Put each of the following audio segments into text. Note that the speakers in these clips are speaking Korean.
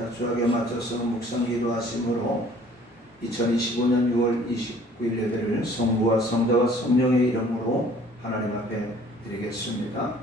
하겠습니다. 주약에 맞춰서 묵상기도 하심으로 2025년 6월 29일 예배를 성부와 성자와 성령의 이름으로 하나님 앞에 드리겠습니다.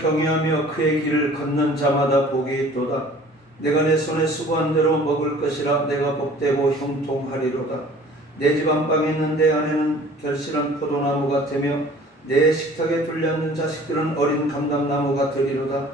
경외하며 그의 길을 걷는 자마다 복이 있도다. 내가 내 손에 수고한 대로 먹을 것이라. 내가 복되고 형통하리로다. 내 집 안방에 있는 내 안에는 결실한 포도나무 같으며 내 식탁에 둘려앉는 자식들은 어린 감람나무 같으리로다.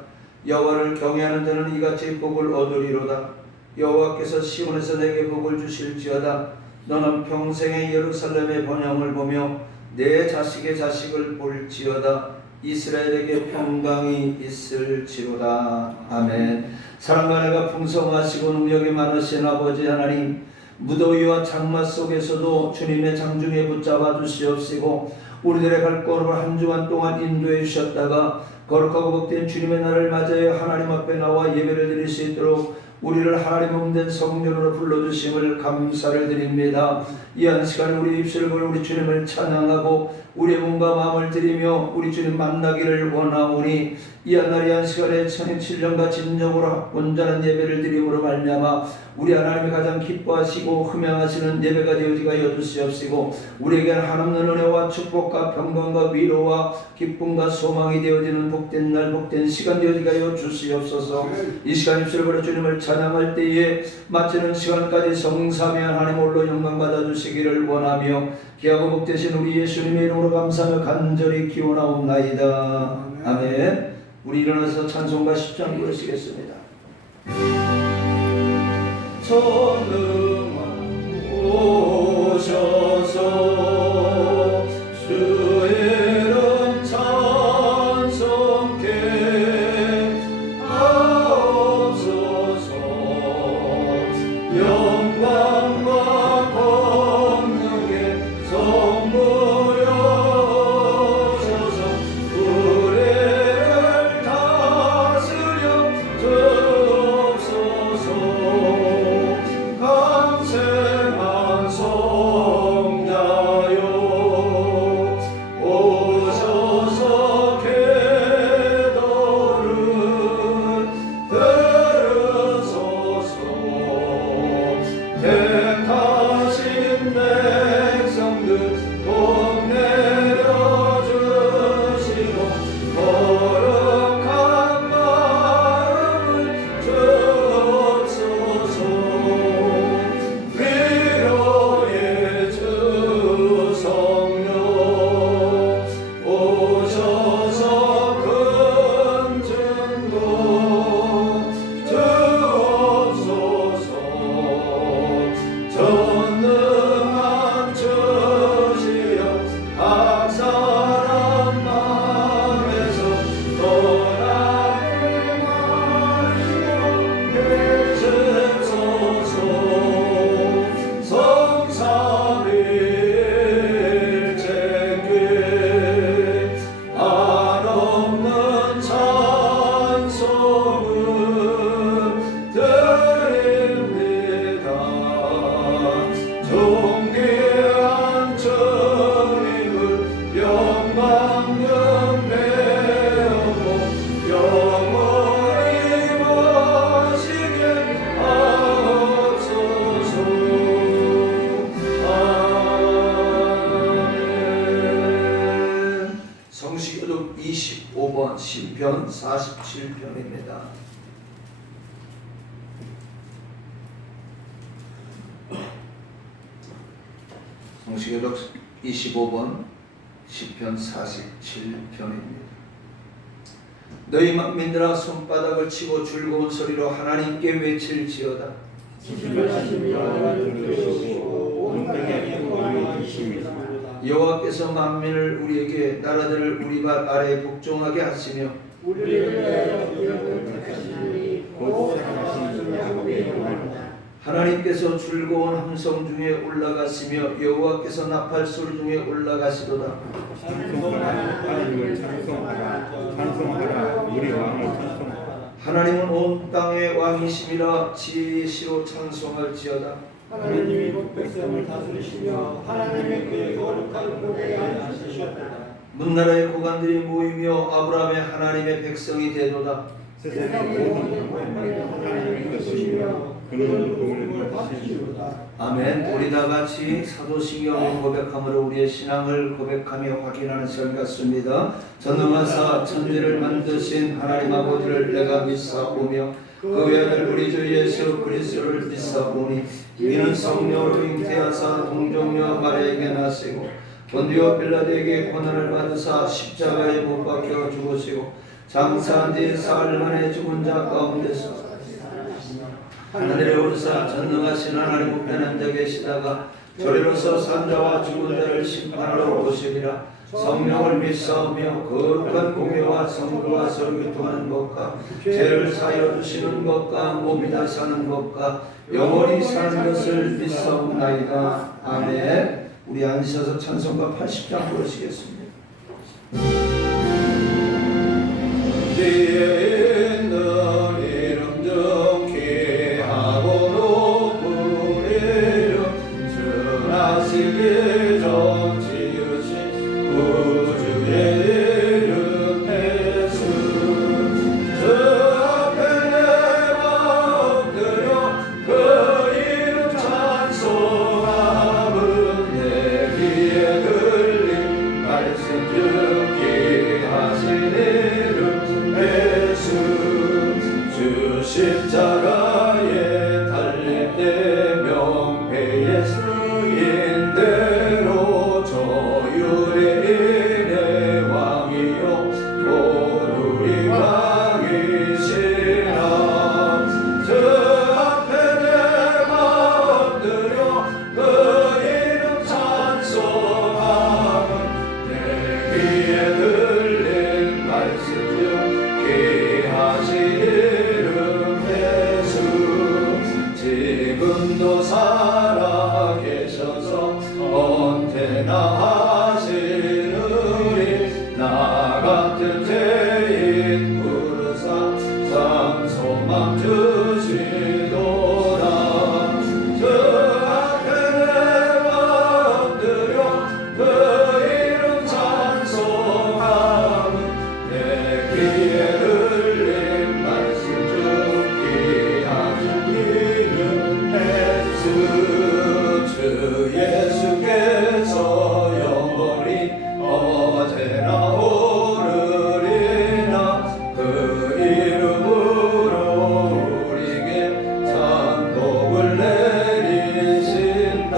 여호와를 경외하는 자는 이같이 복을 얻으리로다. 여호와께서 시온에서 내게 복을 주실지어다. 너는 평생의 예루살렘의 번영을 보며 내 자식의 자식을 볼지어다. 이스라엘에게 평강이 있을지로다. 아멘. 사랑과 은혜가 풍성하시고 능력이 많으신 아버지 하나님, 무더위와 장마 속에서도 주님의 장중에 붙잡아 주시옵시고 우리들의 발걸음을 한 주간 동안 인도해 주셨다가 거룩하고 복된 주님의 날을 맞이하여 하나님 앞에 나와 예배를 드릴 수 있도록 우리를 하나님 몸된 성전으로 불러주심을 감사를 드립니다. 이 한 시간 우리 입술을 걸어 우리 주님을 찬양하고 우리의 몸과 마음을 드리며 우리 주님 만나기를 원하오니 이 한 시간에 천일칠령과 진정으로 온전한 예배를 드림으로 말미암아 우리 하나님이 가장 기뻐하시고 흠양하시는 예배가 되어지게 하여 주시옵시고 우리에게는 한없는 은혜와 축복과 평강과 위로와 기쁨과 소망이 되어지는 복된 날 복된 시간 되어지게 하여 주시옵소서. 이 시간 입술을 걸어 주님을 찬양할 때에 마치는 시간까지 성삼위 하나님 홀로 영광 받아주시기를 원하며 귀하고 복되신 우리 예수님의 이름으로 감사하며 간절히 기원하옵나이다. 아멘. 우리 일어나서 찬송가 10장 부르시겠습니다. 전능한 오셔서 주의 이름 찬송케 하옵소서. 영광과 권능의 성부여셔서 우리를 다스려 주옵소서. 강생한 성자여 오셔서 계도를 들으소서. 택하신 백성들 복 내려주시고 거룩한 마음을 주옵소서. 위로의 주 성령 오셔서 큰 증거 주옵소서. 전능한 주시여 각 사람 마음에서 떠나게 하시어 계십소서. 성삼일체께 한없는 찬송을 드립니다. 존귀한 주님을 영광은 배우고 영원히 모시게 하옵소서. 아멘. 성시교독 25번 시편 47편입니다. 성시교독 25번 시편 47편입니다. 너희 만민들아 손바닥을 치고 즐거운 소리로 하나님께 외칠지어다. 지존하시며 들으시고 온 땅에 평강이 있으시리라. 여호와께서 만민을 우리에게 나라들을 우리 발 아래에 복종하게 하시며 하나님께서 즐거운 함성 중에 올라가시며 여호와께서 나팔소리 중에 올라가시도다. 찬송하라 우리 왕을 찬송하라. 하나님은 온 땅의 왕이심이라 지혜시로 찬송할지어다. 하나님이 곧 백성을 다스리시며 하나님의 그의 거룩한 곳에 앉으셨다. 문나라의 고관들이 모이며 아브라함의 하나님의 백성이 되도다. 세상의 모든 권능을 하나님의 것이며 그는 복을 받으시도다. 아멘. 우리 다 같이 사도신경을 고백함으로 우리의 신앙을 고백하며 확인하는 시간 같습니다. 전능하사 천지를 만드신 하나님 아버지를 내가 믿사오며 그 외아들 우리 주 예수 그리스도를 믿사오니 이는 성령으로 잉태하사 동정녀 마리아에게 나시고 본디오 빌라도에게 고난을 받으사 십자가에 못 박혀 죽으시고 장사한 뒤 사흘 만에 죽은 자 가운데서 하늘에 오르사 전능하신 하나님 우편한 자 계시다가 저리로서 산자와 죽은 자를 심판하러 오시리라. 성령을 믿사오며 거룩한 공예와 성도와 설교통하는 것과 죄를 사하여 주시는 것과 몸이 다 사는 것과 영원히 사는 것을 믿사옵나이다. 아멘. 우리 앉으셔서 찬송가 80장 부르시겠습니다. 뒤에 있는 이름 좋게 하고 높은 이름 전하시기 전 지으신 구주의 이름 예수 저 앞에 내가 엎드려 그 이름 찬송함은 내 귀에 들린 말씀 듣게 하시네. 주 십자가에 달릴 때 명패에 쓰인 대로 저유대인의 왕이요 곧 우리 왕이시라. 저 앞에 내가 엎드려 그 이름 찬송함은 내 귀에 들린 말씀 지금도 살아계셔서 언제나 하시느니 나 같은 죄인 부르사 참 소망 주시도다. 저 앞에 내가 엎드려 그 이름 찬송함은 내 귀에 들린 말씀 듣기 주 예수께서 영원히 어제나 오르리나 그 이름으로 우리에게 상복을 내리신다.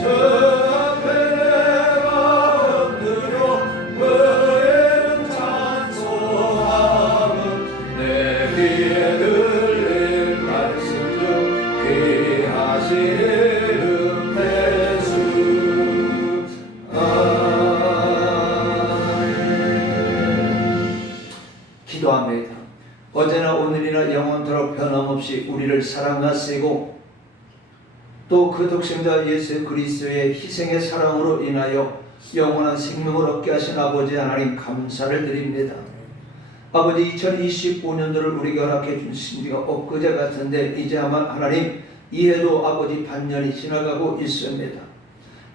저 앞에 내가 엎드려 그 이름 찬송함은 내 귀에 들린 말씀 듣기 기도합니다. 어제나 오늘이나 영원토록 변함없이 우리를 사랑하시고 또 그 독생자 예수 그리스도의 희생의 사랑으로 인하여 영원한 생명을 얻게 하신 아버지 하나님 감사를 드립니다. 아버지 2025년도를 우리가 허락해 주신 지가 엊그제 같은데 이제 아마 하나님 이해도 아버지 반년이 지나가고 있습니다.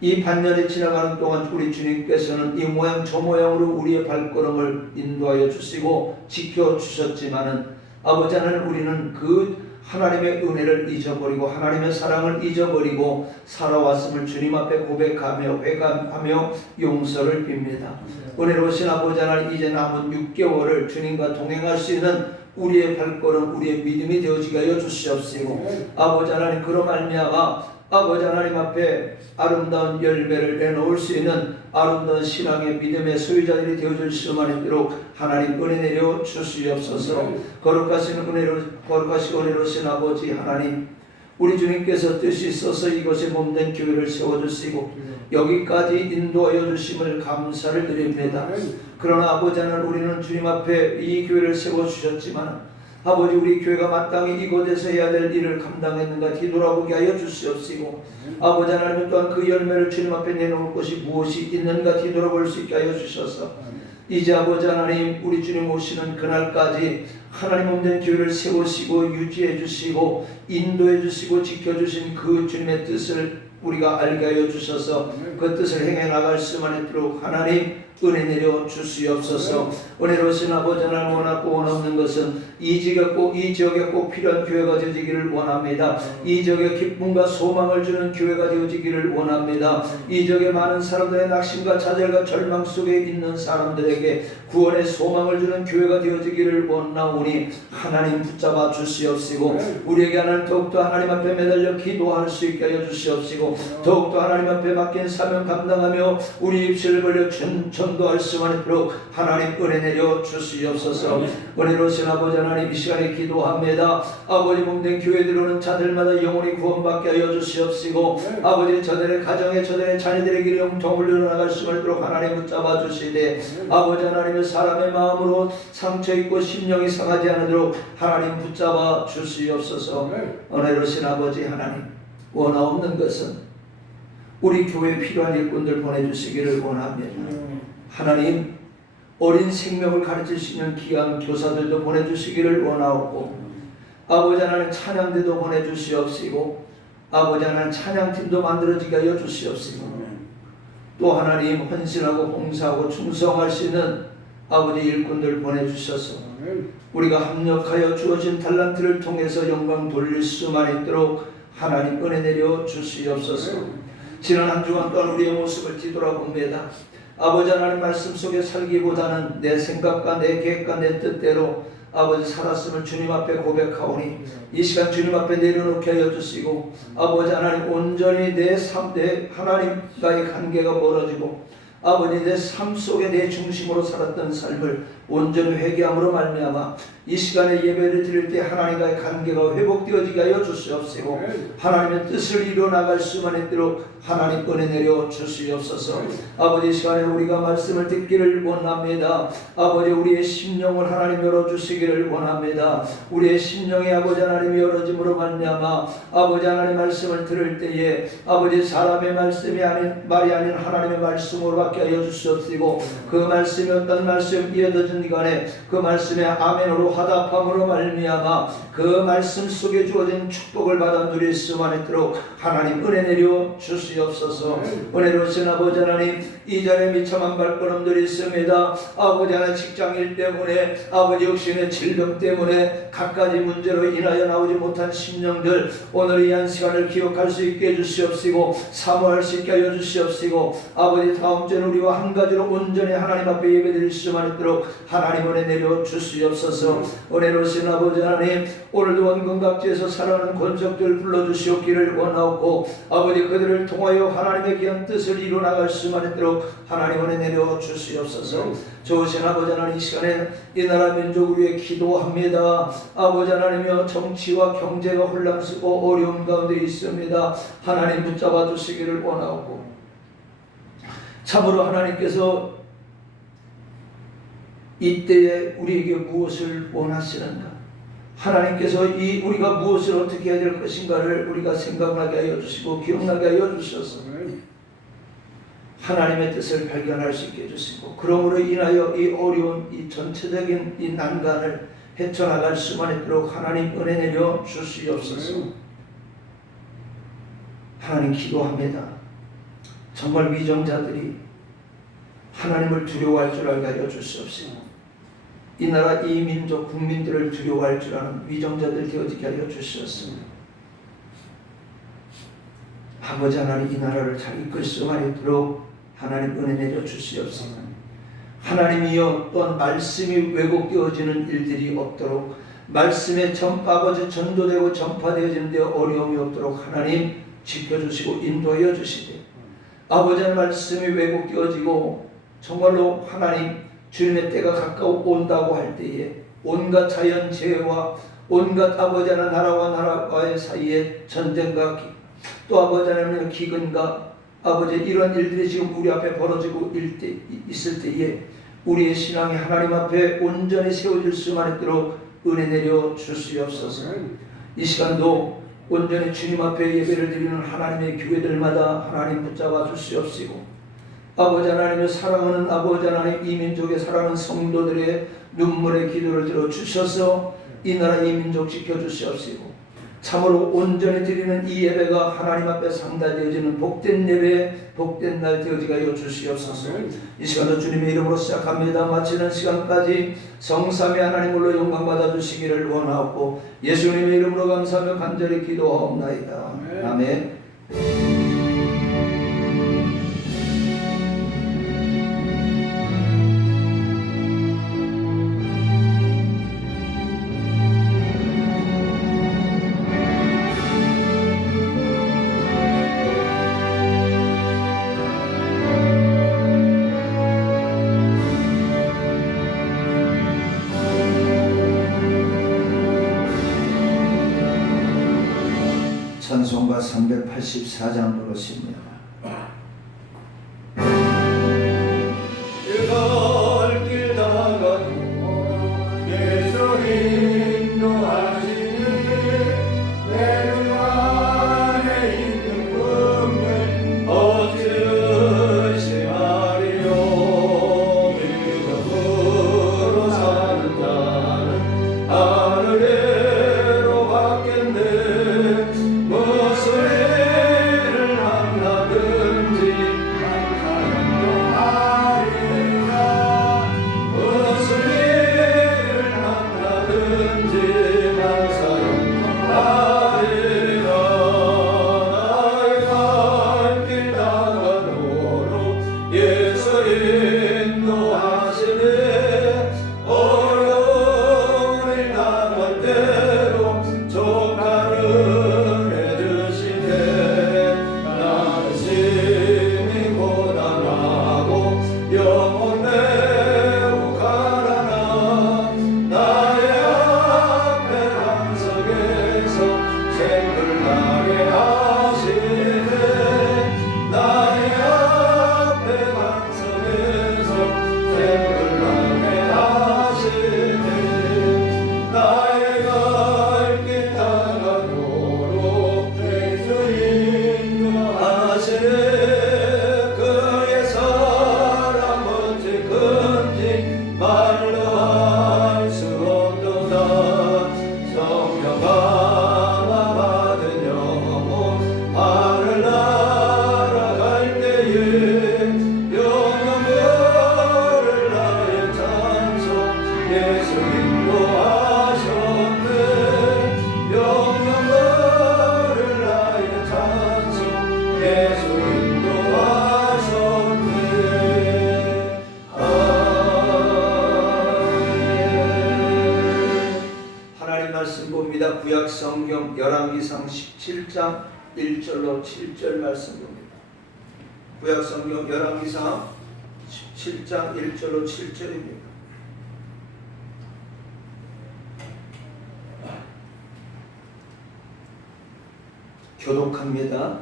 이 반년이 지나가는 동안 우리 주님께서는 이 모양 저 모양으로 우리의 발걸음을 인도하여 주시고 지켜주셨지만은 아버지 하나님 우리는 그 하나님의 은혜를 잊어버리고 하나님의 사랑을 잊어버리고 살아왔음을 주님 앞에 고백하며 회감하며 용서를 빕니다. 은혜로우신 아버지 하나님 이제 남은 6개월을 주님과 동행할 수 있는 우리의 발걸음 우리의 믿음이 되어지게 하여 주시옵시고 아버지 하나님 그로 말미암아 아버지 하나님 앞에 아름다운 열매를 내놓을 수 있는 아름다운 신앙의 믿음의 소유자들이 되어줄 수만 있도록 하나님 은혜 내려 주시옵소서. 거룩하신 은혜로우신 아버지 하나님 우리 주님께서 뜻이 있어서 이곳에 몸된 교회를 세워주시고 여기까지 인도하여 주심을 감사를 드립니다. 그러나 아버지 하나님, 우리는 주님 앞에 이 교회를 세워주셨지만 아버지, 우리 교회가 마땅히 이곳에서 해야 될 일을 감당했는가 뒤돌아보게 하여 주시옵시고, 아버지 하나님 또한 그 열매를 주님 앞에 내놓을 것이 무엇이 있는가 뒤돌아볼 수 있게 하여 주셔서 이제 아버지 하나님, 우리 주님 오시는 그날까지 하나님 몸된 교회를 세우시고 유지해 주시고 인도해 주시고 지켜주신 그 주님의 뜻을 우리가 알게 하여 주셔서 그 뜻을 행해 나갈 수만 있도록 하나님 은혜 내려 주시옵소서. 은혜로우신 아버지 하나님, 원하고 원없는 것은 이 지역에 꼭 필요한 교회가 되어지기를 원합니다. 이 지역에 기쁨과 소망을 주는 교회가 되어지기를 원합니다. 이 지역에 많은 사람들의 낙심과 좌절과 절망 속에 있는 사람들에게 구원의 소망을 주는 교회가 되어지기를 원하오니 하나님 붙잡아 주시옵시고, 우리에게 하나님 더욱더 하나님 앞에 매달려 기도할 수 있게 하여 주시옵시고, 더욱더 하나님 앞에 맡긴 사명 감당하며 우리 입술을 벌려 전도할 수만 있도록 하나님 은혜 내려 주시옵소서. 은혜로우신 아버지 하나님, 이 시간에 기도합니다. 아버지 몸된 교회 들어오는 자들마다 영원히 구원받게 하여 주시옵시고, 아버지 저들의 가정에 저들의 자녀들에게 영통 흘려나갈 수만 있도록 하나님 붙잡아 주시되, 아버지 하나님의 사람의 마음으로 상처 있고 심령이 상하지 않도록 하나님 붙잡아 주시옵소서. 은혜로우신 아버지 하나님, 원하옵는 것은 우리 교회에 필요한 일꾼들 보내주시기를 원합니다. 하나님, 어린 생명을 가르칠 수 있는 귀한 교사들도 보내주시기를 원하옵고, 아버지 하나님 찬양대도 보내주시옵시고, 아버지 하나님 찬양팀도 만들어지게 하여 주시옵시고, 또 하나님 헌신하고 봉사하고 충성할 수 있는 아버지 일꾼들 보내주셔서 우리가 합력하여 주어진 달란트를 통해서 영광 돌릴 수만 있도록 하나님 은혜 내려 주시옵소서. 지난 한 주간 동안 우리의 모습을 뒤돌아봅니다. 아버지 하나님 말씀 속에 살기보다는 내 생각과 내 계획과 내 뜻대로 아버지 살았음을 주님 앞에 고백하오니 이 시간 주님 앞에 내려놓게 하여 주시고, 아버지 하나님 온전히 내 하나님과의 관계가 멀어지고 아버지 내 삶 속에 내 중심으로 살았던 삶을 온전히 회개함으로 말미암아 이 시간에 예배를 드릴 때 하나님과의 관계가 회복되어지게 하여 주시옵시고, 하나님의 뜻을 이뤄나갈 수만 있도록 하나님 은혜 내려 주시옵소서. 아버지, 이 시간에 우리가 말씀을 듣기를 원합니다. 아버지, 우리의 심령을 하나님 열어주시기를 원합니다. 우리의 심령이 아버지 하나님 열어짐으로 말미암아 아버지 하나님 말씀을 들을 때에 아버지 사람의 말씀이 아닌 말이 아닌 하나님의 말씀으로 받게 하여 주시옵시고, 그 말씀이 어떤 말씀 이어져진 간에 그 말씀에 아멘으로 화답함으로 말미암아 그 말씀 속에 주어진 축복을 받아 누릴 수만 있도록 하나님 은혜 내려 주시옵소서. 은혜로우신 아버지 하나님, 이 자리에 미참한 발걸음들이 있습니다. 아버지 하나님 직장일 때문에 아버지 육신의 질병 때문에 갖가지 문제로 인하여 나오지 못한 심령들 오늘 이 한 시간을 기억할 수 있게 해주시옵시고 사모할 수 있게 하여 주시옵시고, 아버지 다음 주는 우리와 한 가지로 온전히 하나님 앞에 예배드릴 수만 있도록 하나님 은혜 내려 주시옵소서. 은혜로우신 아버지 하나님, 오늘도 원근각지에서 살아가는 권속들 불러주시옵기를 원하옵고, 아버지 그들을 통하여 하나님의 귀한 뜻을 이루어나갈 수만 있도록 하나님 은혜 내려 주시옵소서. 좋으신 아버지 하나님, 이 시간에 이 나라 민족을 위해 기도합니다. 아버지 하나님이여, 정치와 경제가 혼란스럽고 어려운 가운데 있습니다. 하나님 붙잡아 주시기를 원하옵고, 참으로 하나님께서 이때에 우리에게 무엇을 원하시는가, 하나님께서 우리가 무엇을 어떻게 해야 될 것인가를 우리가 생각나게 하여 주시고 기억나게 하여 주셔서 하나님의 뜻을 발견할 수 있게 해주시고, 그러므로 인하여 이 어려운 이 전체적인 이 난간을 헤쳐나갈 수만 있도록 하나님 은혜 내려 주시옵소서. 하나님 기도합니다. 정말 위정자들이 하나님을 두려워할 줄 알게 하여 주시옵시고, 이 나라 이 민족 국민들을 두려워할 줄 아는 위정자들 되어지게 하여 주시옵소서. 아버지 하나님, 이 나라를 잘 이끌 수만 있도록 하나님 은혜 내려 주시옵소서. 하나님이여, 또한 말씀이 왜곡되어지는 일들이 없도록, 말씀의 아버지 전도되고 전파되어지는 데 어려움이 없도록 하나님 지켜주시고 인도하여 주시되, 아버지 하나님 말씀이 왜곡되어지고 정말로 하나님 주님의 때가 가까워 온다고 할 때에 온갖 자연재해와 온갖 아버지 하나님 나라와 나라와의 사이에 전쟁과 또 아버지 하나님의 기근과 아버지 이런 일들이 지금 우리 앞에 벌어지고 있을 때에 우리의 신앙이 하나님 앞에 온전히 세워질 수만 있도록 은혜 내려 주시옵소서. 이 시간도 온전히 주님 앞에 예배를 드리는 하나님의 교회들마다 하나님 붙잡아 주시옵시고 아버지 하나님의 사랑하는 아버지 하나님 이 민족의 사랑하는 성도들의 눈물의 기도를 들어주셔서 이 나라 이 민족 지켜주시옵시고 참으로 온전히 드리는 이 예배가 하나님 앞에 상달되어지는 복된 예배 복된 날 되어지게 하여 주시옵소서. 이 시간도 주님의 이름으로 시작합니다. 마치는 시간까지 성삼위 하나님으로 영광 받아 주시기를 원하고 예수님의 이름으로 감사하며 간절히 기도하옵나이다. 아멘. 찬송가 384장 부르십니다. 갈 길 다가도 예수 인도하시니 내 주 안에 있는 꿈을 어찌 의심하리요. 믿음으로 사는 자는 하늘에로 받겠네. 무슨 일을 만나든지 항상 동하리라. 무슨 일을 만나든지 항상 동하리라. 나의 갈 길 다가도록 예수 인도하시네. 어려운 일 당할 때도 족하를 해주시네. 나는 심히 고단하고 영혼 매우 가난하. 나의 앞에 반석에서 샘을 나게 하시네. 나의 앞에 반석에서 샘을 나게 하시네. 나의 갈 길 다가도록 예수 인도하시네. 그의 사랑 어찌 큰지 말로 알 수 없도다. 성령 감화 받은 영혼 하늘 날아갈 때에 영영을 나의 찬송 예수 인도하셨네. 영영을 나의 찬송 예수 인도하셨네. 아멘. 하나님 말씀 봅니다. 구약 성경 열왕기상 17장 1절로 7절 말씀 봅니다. 구약 성경 열왕기상 17장 1절로 7절입니다. 교독합니다.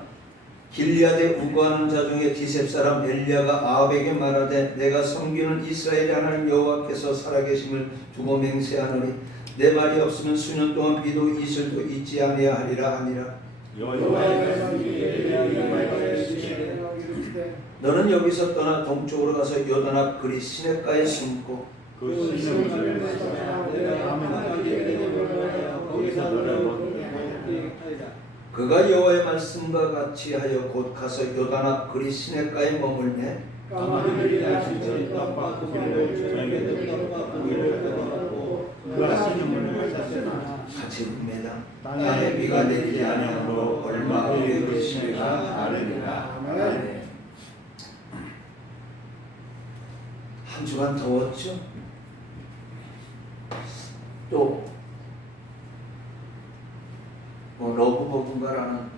길리앗에 우거하는 자 중에 디셉 사람 엘리야가 아합에게 말하되 내가 섬기는 이스라엘의 하나님 여호와께서 살아계심을 두고 맹세하노니 내 말이 없으면 수년 동안 비도 이슬도 있지 아니하리라 하니라. 너는 여기서 떠나 동쪽으로 가서 요단 앞 그리 시냇가에 숨고 그가 여호와의 말씀과 같이 하여 곧 가서 요단 앞 그리 시냇가에 머물매 같이 봅니다. 땅에 비가 내리지 아니하므로 얼마 후에 그 시내가 마르리라. 한 주간 더웠죠. 또 러브 버튼가라는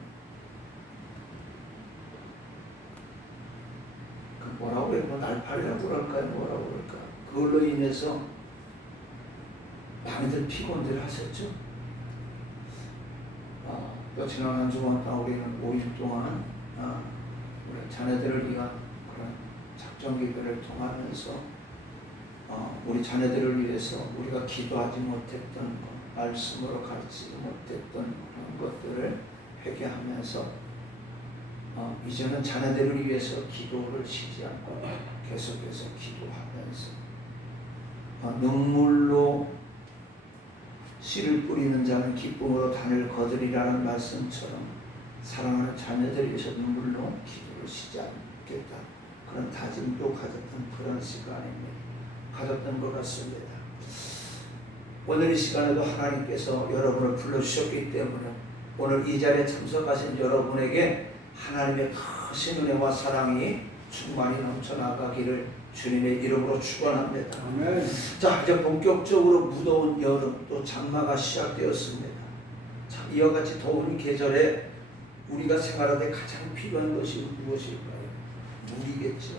그 뭐라고 그래? 날파리라고 그럴까요? 뭐라고 그럴까? 그걸로 인해서 많이들 피곤들 하셨죠. 또 지난 한 주간 동안 우리는 5일 동안 우리 자녀들을 위한 그런 작전 기도를 통하면서 우리 자녀들을 위해서 우리가 기도하지 못했던 것, 말씀으로 가르치지 못했던 그런 것들을 회개하면서 이제는 자녀들을 위해서 기도를 쉬지 않고 계속해서 기도하면서 눈물로 씨를 뿌리는 자는 기쁨으로 단을 거두리라는 말씀처럼 사랑하는 자녀들을 위해서 눈물로 기도를 쉬지 않겠다, 그런 다짐도 가졌던 그런 가졌던 것 같습니다. 오늘 이 시간에도 하나님께서 여러분을 불러주셨기 때문에 오늘 이 자리에 참석하신 여러분에게 하나님의 크신 은혜와 사랑이 충만히 넘쳐나가기를 주님의 이름으로 축원합니다. 아멘. 자, 이제 본격적으로 무더운 여름, 또 장마가 시작되었습니다. 자, 이와 같이 더운 계절에 우리가 생활하는데 가장 필요한 것이 무엇일까요? 물이겠죠.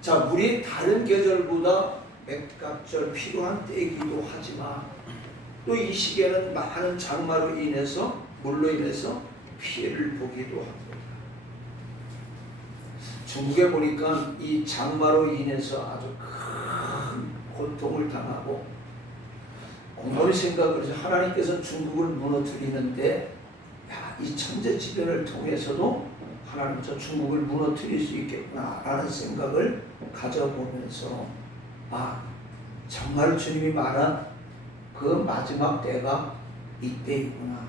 자, 물이 다른 계절보다 맥갑절 필요한 때이기도 하지만 또 이 시기에는 많은 장마로 인해서, 물로 인해서 피해를 보기도 합니다. 중국에 보니까 이 장마로 인해서 아주 큰 고통을 당하고 공무원의 생각을 해서 하나님께서 중국을 무너뜨리는데, 이 천재지변을 통해서도 하나님 저 중국을 무너뜨릴 수 있겠구나라는 생각을 가져보면서 정말 주님이 말한 그 마지막 때가 이때이구나.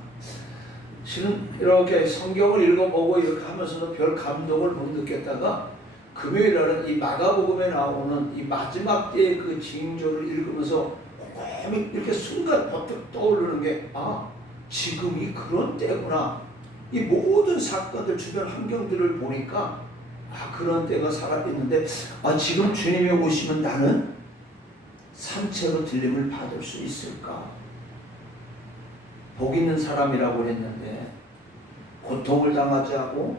실은 이렇게 성경을 읽어보고 이렇게 하면서도 별 감동을 못 느꼈다가 금요일날은 이 마가복음에 나오는 이 마지막 때의 그 징조를 읽으면서 곰곰이 이렇게 순간 버뜩 떠오르는 게 지금이 그런 때구나. 이 모든 사건들, 주변 환경들을 보니까 그런 때가 살아있는데 지금 주님이 오시면 나는 산채로 들림을 받을 수 있을까? 복 있는 사람이라고 했는데 고통을 당하지 않고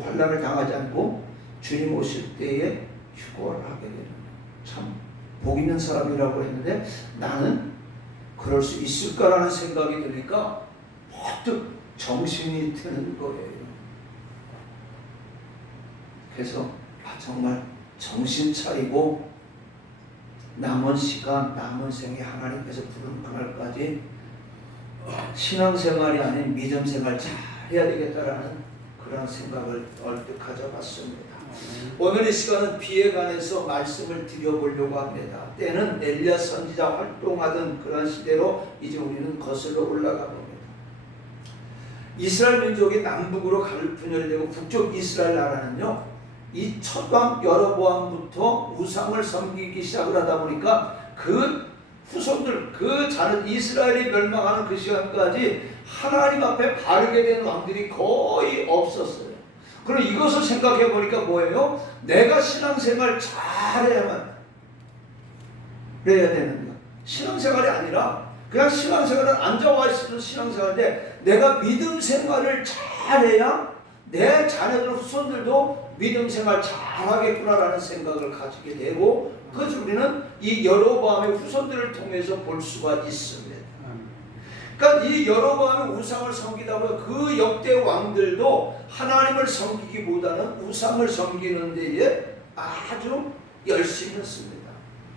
환난을 당하지 않고 주님 오실 때에 휴거를 하게 되는, 참 복 있는 사람이라고 했는데 나는 그럴 수 있을까라는 생각이 드니까 퍼뜩 정신이 드는 거예요. 그래서 정말 정신 차리고 남은 시간, 남은 생에 하나님께서 부른 그날까지 신앙생활이 아닌 믿음생활 잘 해야 되겠다라는 그런 생각을 얼핏 가져봤습니다. 오늘 이 시간은 비에 관해서 말씀을 드려보려고 합니다. 때는 엘리야 선지자 활동하던 그런 시대로 이제 우리는 거슬러 올라가 봅니다. 이스라엘 민족이 남북으로 분열이 되고 북쪽 이스라엘 나라는요, 이 첫왕 여로보암부터 우상을 섬기기 시작을 하다 보니까 그 후손들, 그 자는 이스라엘이 멸망하는 그 시간까지 하나님 앞에 바르게 된 왕들이 거의 없었어요. 그럼 이것을 생각해 보니까 뭐예요? 내가 신앙생활 잘해야만 해야 되는 거야. 신앙생활이 아니라 그냥 신앙생활은 앉아와 있어도 신앙생활인데 내가 믿음생활을 잘해야 내 자녀들 후손들도 믿음생활 잘하겠구나라는 생각을 가지게 되고, 그것을 우리는 이 여로보암의 후손들을 통해서 볼 수가 있습니다. 그러니까 이 여로보암의 우상을 섬기다 보면 그 역대 왕들도 하나님을 섬기기보다는 우상을 섬기는 데에 아주 열심히 했습니다.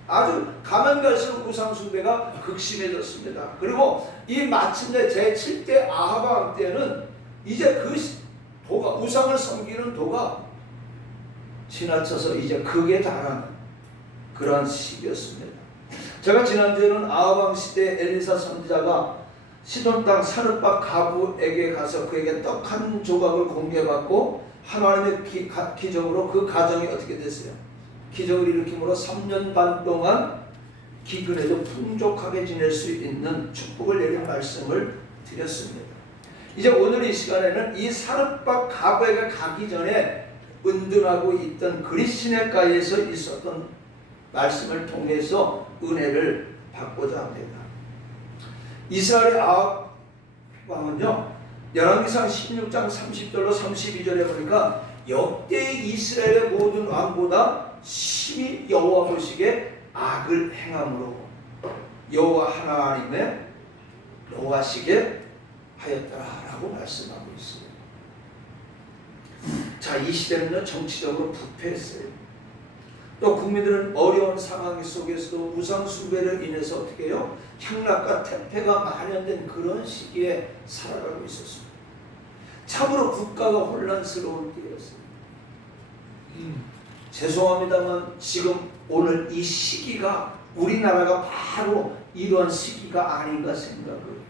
아주 가면 갈수록 우상 숭배가 극심해졌습니다. 그리고 이 마침내 제7대 아합 왕 때는 이제 그 도가, 우상을 섬기는 도가 지나쳐서 이제 극에 달하는 그러한 시기였습니다. 제가 지난주에는 아합 왕 시대 엘리사 선지자가 시돈 땅 사르밧 가부에게 가서 그에게 떡 한 조각을 공개받고 하나님의 기적으로 그 가정이 어떻게 됐어요? 기적을 일으킴으로 3년 반 동안 기근에도 풍족하게 지낼 수 있는 축복을 내린 말씀을 드렸습니다. 이제 오늘 이 시간에는 이 사르밧 가부에게 가기 전에 은둔하고 있던 그릿시네가에서 있었던 말씀을 통해서 은혜를 받고자 합니다. 이스라엘의 아합 왕은요, 열왕기상 16장 30절로 32절에 보니까 역대 이스라엘의 모든 왕보다 심히 여호와 보시기에 악을 행함으로 여호와 하나님의 노하시게 하였더라라고 말씀하고 있어요. 자, 이 시대는요 정치적으로 부패했어요. 또 국민들은 어려운 상황 속에서도 우상 숭배를 인해서 어떻게 해요? 향락과 태폐가 만연된 그런 시기에 살아가고 있었습니다. 참으로 국가가 혼란스러운 때였어요. 죄송합니다만 지금 오늘 이 시기가 우리나라가 바로 이러한 시기가 아닌가 생각을 해요.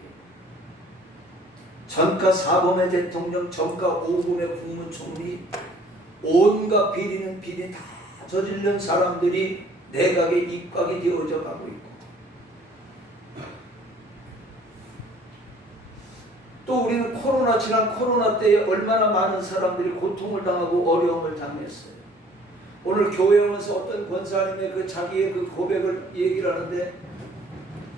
전가 4범의 대통령, 전가 5범의 국무총리, 온갖 비리는 비리 다 저지른 사람들이 내각에 입각이 되어져 가고 있고, 또 우리는 지난 코로나 때에 얼마나 많은 사람들이 고통을 당하고 어려움을 당했어요. 오늘 교회 오면서 어떤 권사님의 그 자기의 그 고백을 얘기를 하는데,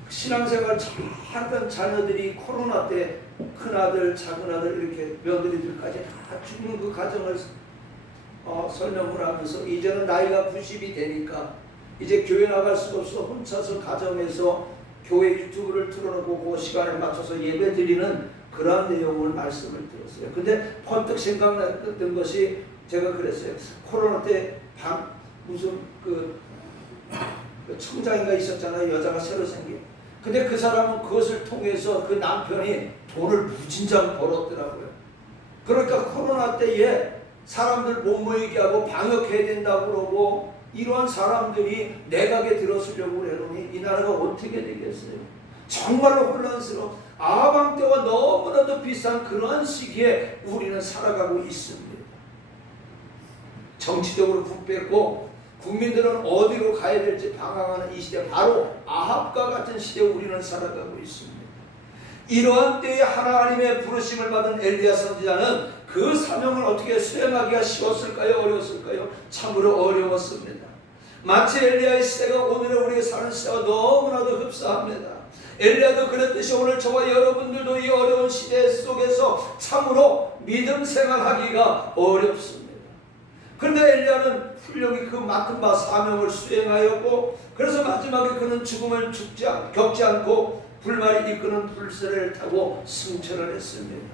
신앙생활 잘하던 자녀들이 코로나 때 큰아들, 작은아들 이렇게 며느리들까지 다 죽는 그 가정을 설명을 하면서, 이제는 나이가 90이 되니까 이제 교회 나갈 수가 없어 혼자서 가정에서 교회 유튜브를 틀어놓고 그 시간에 맞춰서 예배 드리는 그러한 내용을 말씀을 들었어요. 근데 번뜩 생각났던 것이, 제가 그랬어요. 코로나 때 무슨 그 청장인가 있었잖아요. 여자가 새로 생긴. 근데 그 사람은 그것을 통해서 그 남편이 돈을 무진장 벌었더라고요. 그러니까 코로나 때에 사람들 못 모이게 하고 방역해야 된다고 그러고, 이러한 사람들이 내각에 들어서려고 해놓으니 이 나라가 어떻게 되겠어요? 정말로 혼란스러운 아방 때와 너무나도 비슷한 그러한 시기에 우리는 살아가고 있습니다. 정치적으로 부패했고 국민들은 어디로 가야 될지 방황하는 이 시대, 바로 아합과 같은 시대에 우리는 살아가고 있습니다. 이러한 때에 하나님의 부르심을 받은 엘리야 선지자는 그 사명을 어떻게 수행하기가 쉬웠을까요? 어려웠을까요? 참으로 어려웠습니다. 마치 엘리야의 시대가 오늘의 우리가 사는 시대와 너무나도 흡사합니다. 엘리야도 그랬듯이 오늘 저와 여러분들도 이 어려운 시대 속에서 참으로 믿음 생활하기가 어렵습니다. 그런데 엘리야는 훌륭히 그 맡은 바 사명을 수행하였고, 그래서 마지막에 그는 죽음을 겪지 않고 불말이 이끄는 불새를 타고 승천을 했습니다.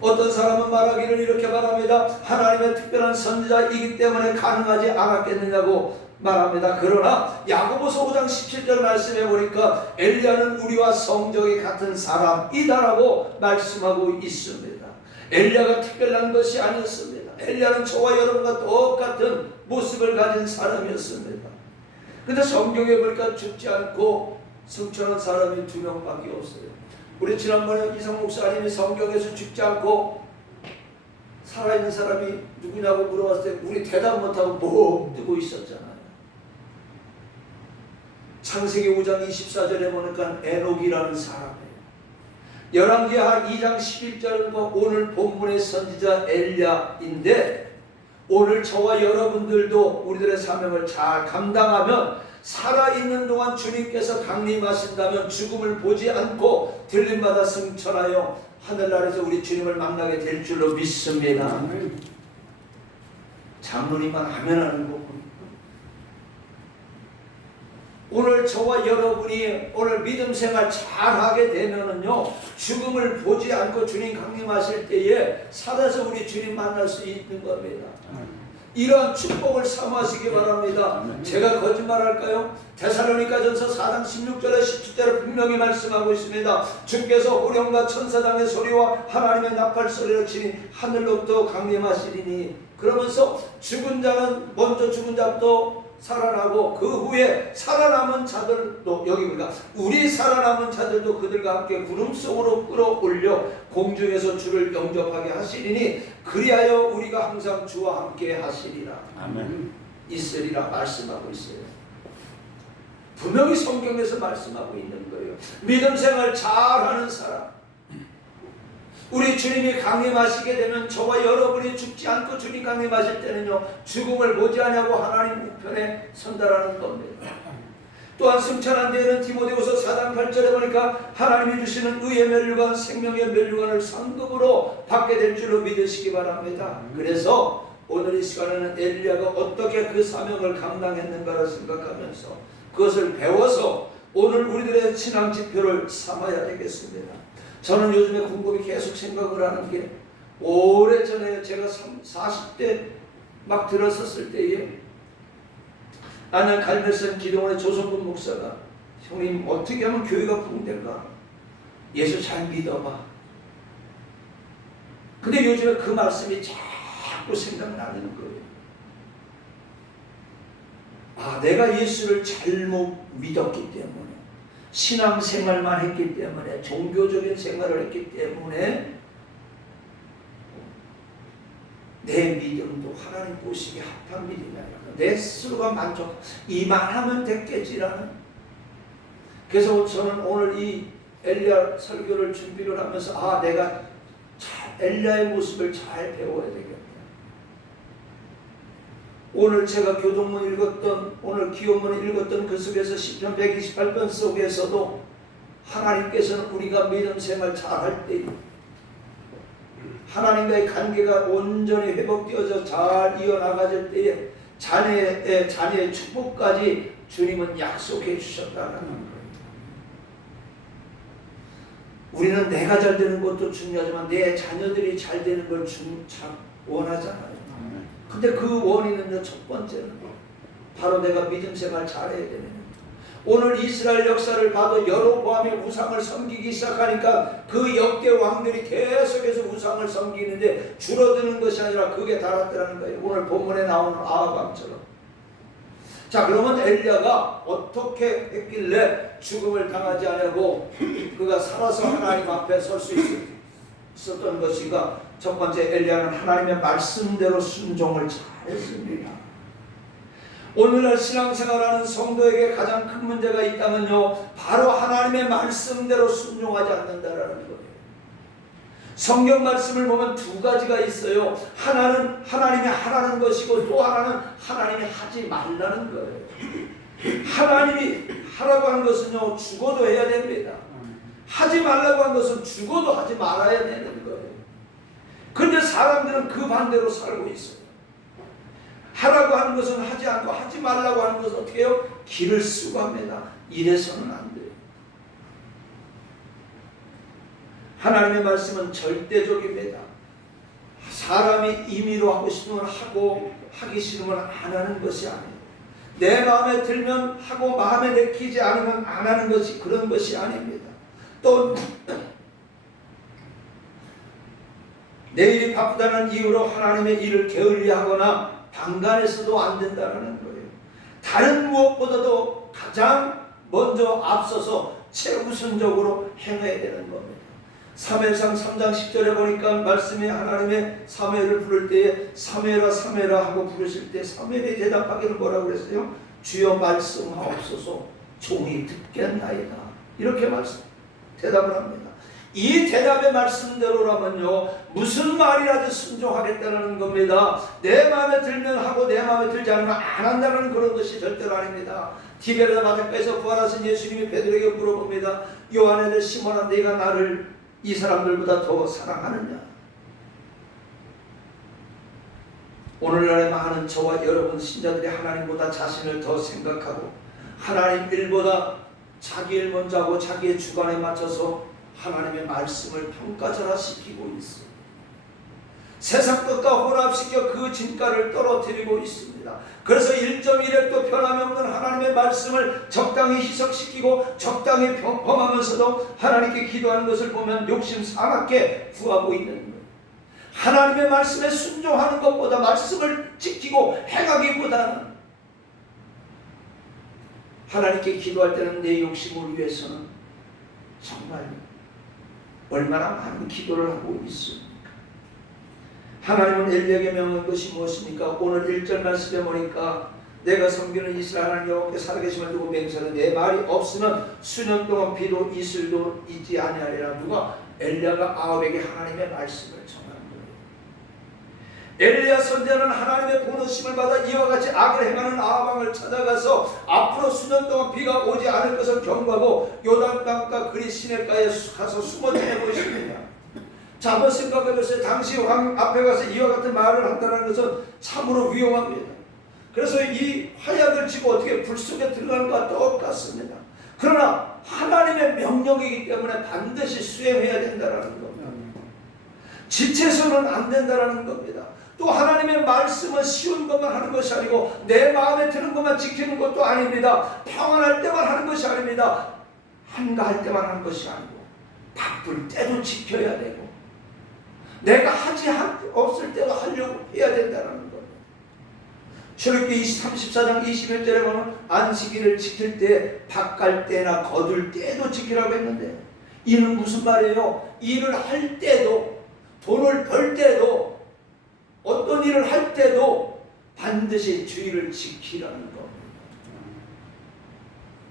어떤 사람은 말하기를 이렇게 말합니다. 하나님의 특별한 선지자이기 때문에 가능하지 않았겠느냐고 말합니다. 그러나 야고보서 5장 17절 말씀해 보니까 엘리야는 우리와 성정이 같은 사람이다라고 말씀하고 있습니다. 엘리야가 특별한 것이 아니었습니다. 엘리야는 저와 여러분과 똑같은 모습을 가진 사람이었습니다. 그런데 성경에 보니까 죽지 않고 승천한 사람이 2명밖에 없어요. 우리 지난번에 이상 목사님이 성경에서 죽지 않고 살아있는 사람이 누구냐고 물어봤을 때 우리 대답 못하고 뭐 뜨고 있었잖아요. 창세기 5장 24절에 보니까 에녹이라는 사람이에요. 열왕기하 2장 11절과 오늘 본문의 선지자 엘리야인데, 오늘 저와 여러분들도 우리들의 사명을 잘 감당하면 살아있는 동안 주님께서 강림하신다면 죽음을 보지 않고 들림받아 승천하여 하늘나라에서 우리 주님을 만나게 될 줄로 믿습니다. 장로님만 하면 하는 거고, 오늘 저와 여러분이 오늘 믿음 생활 잘하게 되면은요, 죽음을 보지 않고 주님 강림하실 때에 살아서 우리 주님 만날 수 있는 겁니다. 이러한 축복을 삼으시기 바랍니다. 제가 거짓말할까요? 데살로니가전서 4장 16절에 17절에 분명히 말씀하고 있습니다. 주께서 호령과 천사장의 소리와 하나님의 나팔 소리를 치니 하늘로부터 강림하시리니, 그러면서 죽은 자는 먼저 죽은 자부터 살아나고 그 후에 살아남은 자들도, 여기 보니까 우리 살아남은 자들도 그들과 함께 구름 속으로 끌어올려 공중에서 주를 영접하게 하시리니 그리하여 우리가 항상 주와 함께 하시리라. 아멘. 있으리라 말씀하고 있어요. 분명히 성경에서 말씀하고 있는 거예요. 믿음 생활 잘하는 사람, 우리 주님이 강림하시게 되면 저와 여러분이 죽지 않고 주님 강림하실 때는요, 죽음을 보지 않냐고 하나님 우편에 선달하는 겁니다. 또한 승천한 뒤에는 디모데후서 4장 8절에 보니까 하나님이 주시는 의의 면류관, 생명의 면류관을 상급으로 받게 될 줄로 믿으시기 바랍니다. 그래서 오늘 이 시간에는 엘리야가 어떻게 그 사명을 감당했는가를 생각하면서 그것을 배워서 오늘 우리들의 신앙 지표를 삼아야 되겠습니다. 저는 요즘에 곰곰이 계속 생각을 하는 게, 오래전에 제가 40대 막 들어섰을 때에 나는 갈매산 기동원의 조성근 목사가, 형님 어떻게 하면 교회가 부흥될까? 예수 잘 믿어봐. 근데 요즘에 그 말씀이 자꾸 생각나는 거예요. 아, 내가 예수를 잘못 믿었기 때문에, 신앙생활만 했기 때문에, 종교적인 생활을 했기 때문에 내 믿음도 하나님 보시기에 합한 믿음이 아니라 내 스스로가 만족, 이만하면 됐겠지라는. 그래서 저는 오늘 이 엘리야 설교를 준비를 하면서, 아, 내가 엘리야의 모습을 잘 배워야 되겠다. 오늘 제가 교동문 읽었던, 오늘 기업문을 읽었던 그 속에서 시편 128편 속에서도 하나님께서는 우리가 믿음 생활 잘할 때 하나님과의 관계가 온전히 회복되어져 잘 이어나가질 때에 자녀의 축복까지 주님은 약속해 주셨다는 거예요. 우리는 내가 잘 되는 것도 중요하지만 내 자녀들이 잘 되는 걸 참 원하잖아요. 근데 그 원인은요, 첫 번째는 바로 내가 믿음 생활 잘해야 되는 거예요. 오늘 이스라엘 역사를 봐도 여로보암이 우상을 섬기기 시작하니까 그 역대 왕들이 계속해서 우상을 섬기는데 줄어드는 것이 아니라 그게 달았더라는 거예요. 오늘 본문에 나오는 아합 왕처럼. 자, 그러면 엘리야가 어떻게 했길래 죽음을 당하지 않고 그가 살아서 하나님 앞에 설 수 있었던 것인가? 첫 번째, 엘리야는 하나님의 말씀대로 순종을 잘했습니다. 오늘날 신앙생활하는 성도에게 가장 큰 문제가 있다면요, 바로 하나님의 말씀대로 순종하지 않는다라는 거예요. 성경 말씀을 보면 두 가지가 있어요. 하나는 하나님이 하라는 것이고, 또 하나는 하나님이 하지 말라는 거예요. 하나님이 하라고 하는 것은요, 죽어도 해야 됩니다. 하지 말라고 하는 것은 죽어도 하지 말아야 되는 거예요. 그런데 사람들은 그 반대로 살고 있어요. 하라고 하는 것은 하지 않고, 하지 말라고 하는 것은 어떻게 해요? 길을 쓰고 합니다. 이래서는 안 돼요. 하나님의 말씀은 절대적입니다. 사람이 임의로 하고 싶으면 하고, 하기 싫으면 안 하는 것이 아니에요. 내 마음에 들면 하고, 마음에 내키지 않으면 안 하는 것이 그런 것이 아닙니다. 또 내일이 바쁘다는 이유로 하나님의 일을 게을리하거나 방관해서도 안 된다는 거예요. 다른 무엇보다도 가장 먼저 앞서서 최우선적으로 행해야 되는 겁니다. 사무엘상 3장 10절에 보니까 말씀이 하나님의 사무엘을 부를 때에 사무엘아 사무엘아 하고 부르실 때 사무엘이 대답하기는 뭐라고 그랬어요? 주여 말씀하옵소서, 종이 듣겠나이다. 이렇게 대답을 합니다. 이 대답의 말씀대로라면요, 무슨 말이라도 순종하겠다는 겁니다. 내 마음에 들면 하고 내 마음에 들지 않으면 안 한다는 그런 것이 절대로 아닙니다. 디베르다 바닷가에서 부활하신 예수님이 베드로에게 물어봅니다. 요한의 시몬아, 네가 나를 이 사람들보다 더 사랑하느냐? 오늘날의 많은 저와 여러분 신자들이 하나님보다 자신을 더 생각하고 하나님 일보다 자기 일 먼저 하고 자기의 주관에 맞춰서 하나님의 말씀을 평가절하시키고 있습니다. 세상 것과 혼합시켜 그 진가를 떨어뜨리고 있습니다. 그래서 1.1핵도 변함이 없는 하나님의 말씀을 적당히 희석시키고 적당히 범하면서도 하나님께 기도하는 것을 보면 욕심 사납게 구하고 있는 거예요. 하나님의 말씀에 순종하는 것보다 말씀을 지키고 행하기보다는 하나님께 기도할 때는 내 욕심을 위해서는 정말 얼마나 많은 기도를 하고 있습니까? 하나님은 엘리야에게 명한 것이 무엇입니까? 오늘 1절 말씀에 보니까 내가 섬기는 이스라엘 하나님 여호와께 살아계심을 두고 맹세하는 내 말이 없으면 수년 동안 비도 이슬도 있지 아니하리라. 누가? 엘리야가 아합에게 하나님의 말씀을 전한 거예요. 엘리야 선지자는 하나님의 보너심을 받아 이와 같이 악을 행하는 아합 왕을 찾아가서 앞으로 수년 동안 비가 오지 않을 것을 경고하고 요단강가 그리 시내가에 가서 숨어 지내고 있습니다. 자, 한번 생각해보세요. 당시 왕 앞에 가서 이와 같은 말을 한다는 것은 참으로 위험합니다. 그래서 이 화약을 쥐고 어떻게 불 속에 들어가는 것과 똑같습니다. 그러나 하나님의 명령이기 때문에 반드시 수행해야 된다는 겁니다. 지체서는 안 된다는 겁니다. 또 하나님의 말씀은 쉬운 것만 하는 것이 아니고 내 마음에 드는 것만 지키는 것도 아닙니다. 평안할 때만 하는 것이 아닙니다. 한가할 때만 하는 것이 아니고 바쁠 때도 지켜야 되고 내가 하지 없을 때도 하려고 해야 된다는 겁니다. 출애굽기 34장 21절에 보면 안식일을 지킬 때 밭갈 때나 거둘 때도 지키라고 했는데 이는 무슨 말이에요? 일을 할 때도 돈을 벌 때도 어떤 일을 할 때도 반드시 주의를 지키라는 겁니다.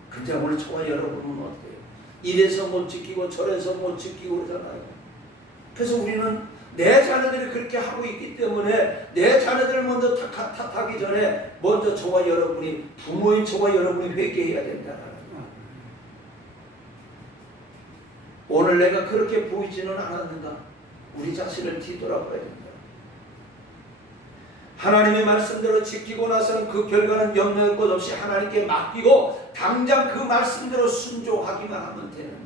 근데 오늘 저와 여러분은 어때요? 이래서 못 지키고 저래서 못 지키고 그러잖아요. 그래서 우리는 내 자녀들이 그렇게 하고 있기 때문에 내 자녀들을 먼저 탓하기 전에 먼저 저와 여러분이 부모인 저와 여러분이 회개해야 된다는 거예요. 오늘 내가 그렇게 보이지는 않았는가? 우리 자신을 뒤돌아봐야 된다. 하나님의 말씀대로 지키고 나서는 그 결과는 염려할 것 없이 하나님께 맡기고 당장 그 말씀대로 순종하기만 하면 되는 거예요.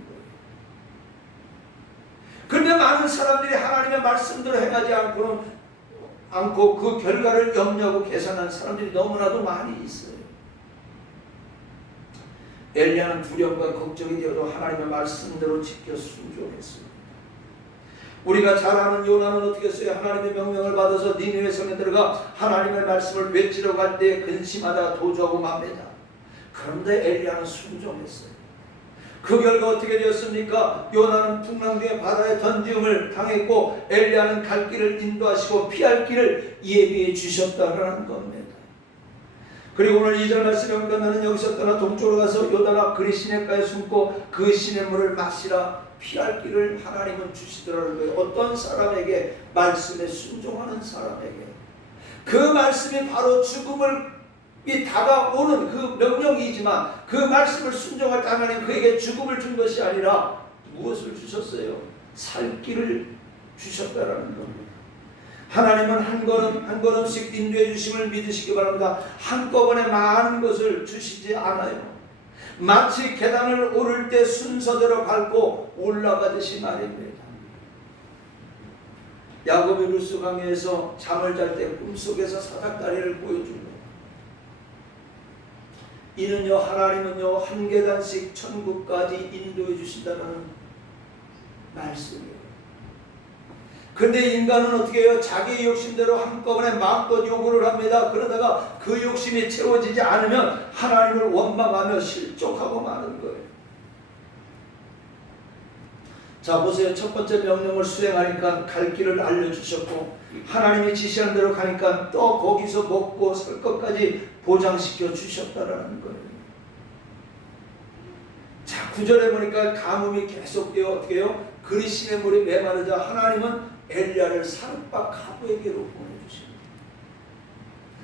그런데 많은 사람들이 하나님의 말씀대로 행하지 않고 그 결과를 염려하고 계산하는 사람들이 너무나도 많이 있어요. 엘리야는 두려움과 걱정이 되어도 하나님의 말씀대로 지켜 순종했습니다. 우리가 잘 아는 요나는 어떻게 했어요? 하나님의 명령을 받아서 니느웨 성에 들어가 하나님의 말씀을 외치러 갈 때 근심하다 도주하고 맙니다. 그런데 엘리야는 순종했어요. 그 결과 어떻게 되었습니까? 요나는 풍랑중에 바다에 던짐을 당했고 엘리야는 갈 길을 인도하시고 피할 길을 예비해 주셨다라는 겁니다. 그리고 오늘 2절 말씀에 보니까 나는 여기서 떠나 동쪽으로 가서 요단아 그리 시냇가에 숨고 그 시냇물을 마시라. 피할 길을 하나님은 주시더라는 거예요. 어떤 사람에게? 말씀에 순종하는 사람에게. 그 말씀이 바로 죽음이 다가오는 그 명령이지만 그 말씀을 순종할 때 하나님 그에게 죽음을 준 것이 아니라 무엇을 주셨어요? 살 길을 주셨다라는 겁니다. 하나님은 한 걸음 한 걸음씩 인도해 주심을 믿으시기 바랍니다. 한꺼번에 많은 것을 주시지 않아요. 마치 계단을 오를 때 순서대로 밟고 올라가듯이 말입니다. 야곱이 루스 강에서 잠을 잘 때 꿈속에서 사닥다리를 보여줍니다. 이는요 하나님은요 한 계단씩 천국까지 인도해 주신다는 말씀이에요. 근데 인간은 어떻게 해요? 자기 욕심대로 한꺼번에 마음껏 요구를 합니다. 그러다가 그 욕심이 채워지지 않으면 하나님을 원망하며 실족하고 마는 거예요. 자 보세요. 첫 번째 명령을 수행하니까 갈 길을 알려주셨고 하나님이 지시한 대로 가니까 또 거기서 먹고 살 것까지 보장시켜 주셨다라는 거예요. 자 9절에 보니까 가뭄이 계속되어 어떻게 해요? 그리 시냇물이 메마르자 하나님은 엘리야를 사르밧 가부에게로 보내주십니다.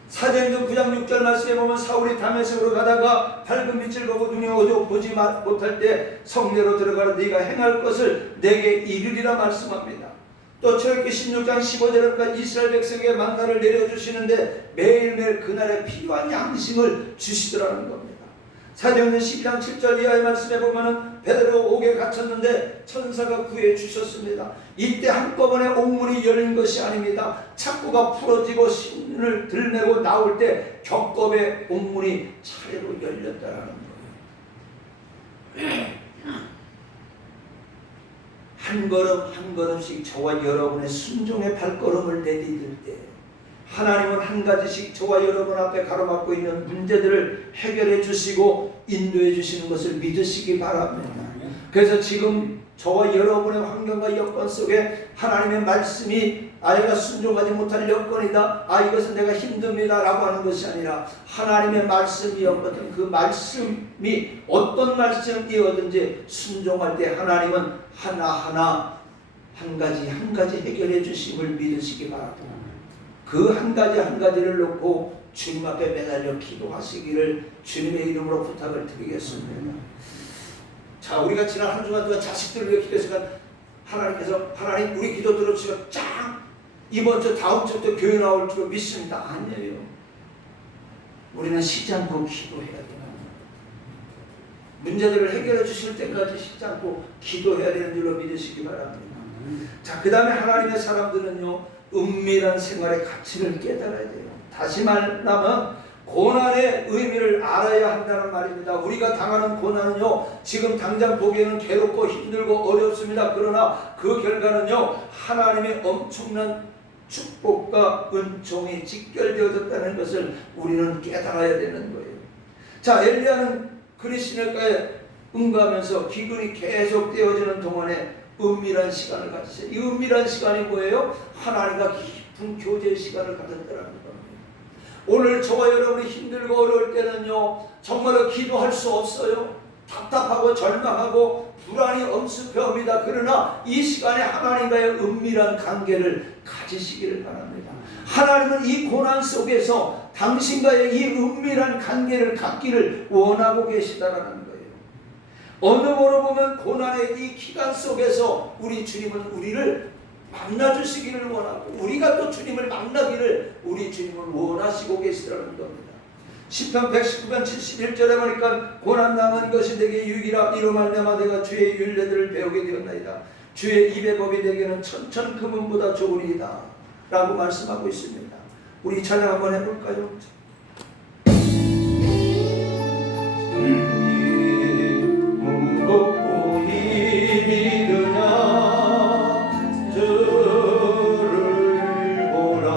사도행전 9장 6절 말씀에 보면 사울이 다메섹으로 가다가 밝은 빛을 보고 눈이 어두워 보지 못할 때 성내로 들어가라 네가 행할 것을 내게 이르리라 말씀합니다. 또 출애굽기 16장 15절에 이스라엘 백성에게 만나를 내려주시는데 매일매일 그날에 필요한 양식을 주시더라는 겁니다. 사도행전 12장 7절 이하의 말씀에 보면은 베드로 옥에 갇혔는데 천사가 구해 주셨습니다. 이때 한꺼번에 옥문이 열린 것이 아닙니다. 창고가 풀어지고 신을 들매고 나올 때 겹겹의 옥문이 차례로 열렸다라는 거예요. 한 걸음 한 걸음씩 저와 여러분의 순종의 발걸음을 내디딜 때 하나님은 한 가지씩 저와 여러분 앞에 가로막고 있는 문제들을 해결해 주시고 인도해 주시는 것을 믿으시기 바랍니다. 그래서 지금 저와 여러분의 환경과 여건 속에 하나님의 말씀이 내가 순종하지 못할 여건이다. 이것은 내가 힘듭니다 라고 하는 것이 아니라 하나님의 말씀이었거든. 그 말씀이 어떤 말씀이었든지 순종할 때 하나님은 하나하나 한 가지 해결해 주심을 믿으시기 바랍니다. 그 한 가지를 놓고 주님 앞에 매달려 기도하시기를 주님의 이름으로 부탁을 드리겠습니다. 자, 우리가 지난 한 주간 동안 자식들을 위해 기도했으니까 하나님께서 하나님 우리 기도 들어주시면 짱 이번 주 다음 주부터 교회 나올 줄 믿습니다. 아니에요. 우리는 쉬지 않고 기도해야 돼요. 문제들을 해결해 주실 때까지 쉬지 않고 기도해야 되는 줄로 믿으시기 바랍니다. 자, 그 다음에 하나님의 사람들은요, 은밀한 생활의 가치를 깨달아야 돼요. 다시 말하면 고난의 의미를 알아야 한다는 말입니다. 우리가 당하는 고난은요, 지금 당장 보기에는 괴롭고 힘들고 어렵습니다. 그러나 그 결과는요, 하나님의 엄청난 축복과 은총이 직결되어졌다는 것을 우리는 깨달아야 되는 거예요. 자, 엘리야는 그리시네가에 응가하면서 기근이 계속 되어지는 동안에 은밀한 시간을 가졌어요. 이 은밀한 시간이 뭐예요? 하나님과 깊은 교제의 시간을 가졌다는 겁니다. 오늘 저와 여러분이 힘들고 어려울 때는요, 정말로 기도할 수 없어요. 답답하고 절망하고 불안이 엄습해옵니다. 그러나 이 시간에 하나님과의 은밀한 관계를 가지시기를 바랍니다. 하나님은 이 고난 속에서 당신과의 이 은밀한 관계를 갖기를 원하고 계시다라는 거예요. 어느 모로 보면 고난의 이 기간 속에서 우리 주님은 우리를 만나주시기를 원하고 우리가 또 주님을 만나기를 우리 주님을 원하시고 계시다는 겁니다. 시편 119편 71절에 보니까 고난 당한 것이 내게 유익이라 이로 말미암아 내가 주의 율례들을 배우게 되었나이다. 주의 입의 법이 내게는 천천 금은보다 좋으리이다 라고 말씀하고 있습니다. 우리 찬양 한번 해볼까요? 무겁고 힘이 드냐 저를 보라.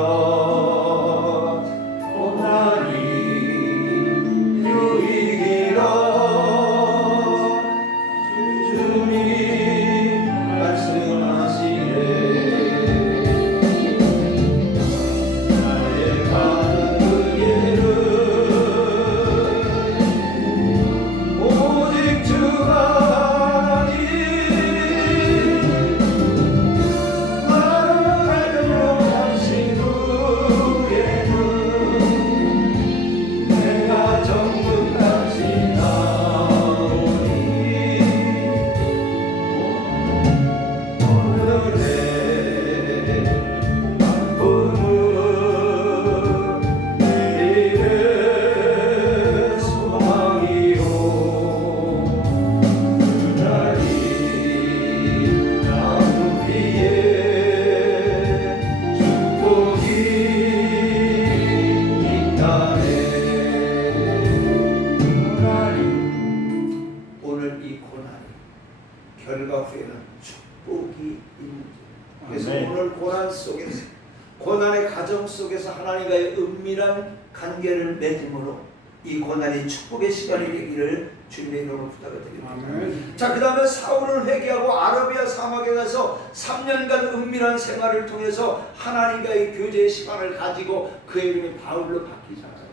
고난이 유익이라 주님 말씀하시네. 나의 가는 그 길은 오직 주만이 나를 하신 후에는 내가 정금같이 나오니 오늘의 기쁨은 내일의 소망이요 그날이 나무 위에 축복이 있다네. 오늘 이 고난이 결과 후에는 축복이 있는 줄. 그래서 아멘. 오늘 고난 속에서 고난의 가정 속에서 하나님과의 은밀한 관계를 맺음으로 이 고난이 축복의 시간이 되기를 주님의 이름으로 부탁을 드립니다. 아멘. 자, 그 다음에 사울은 회개하고 아라비아 사막에 가서 3년간 은밀한 생활을 통해서 하나님과의 교제의 시간을 가지고 그의 이름이 바울로 바뀌잖아요.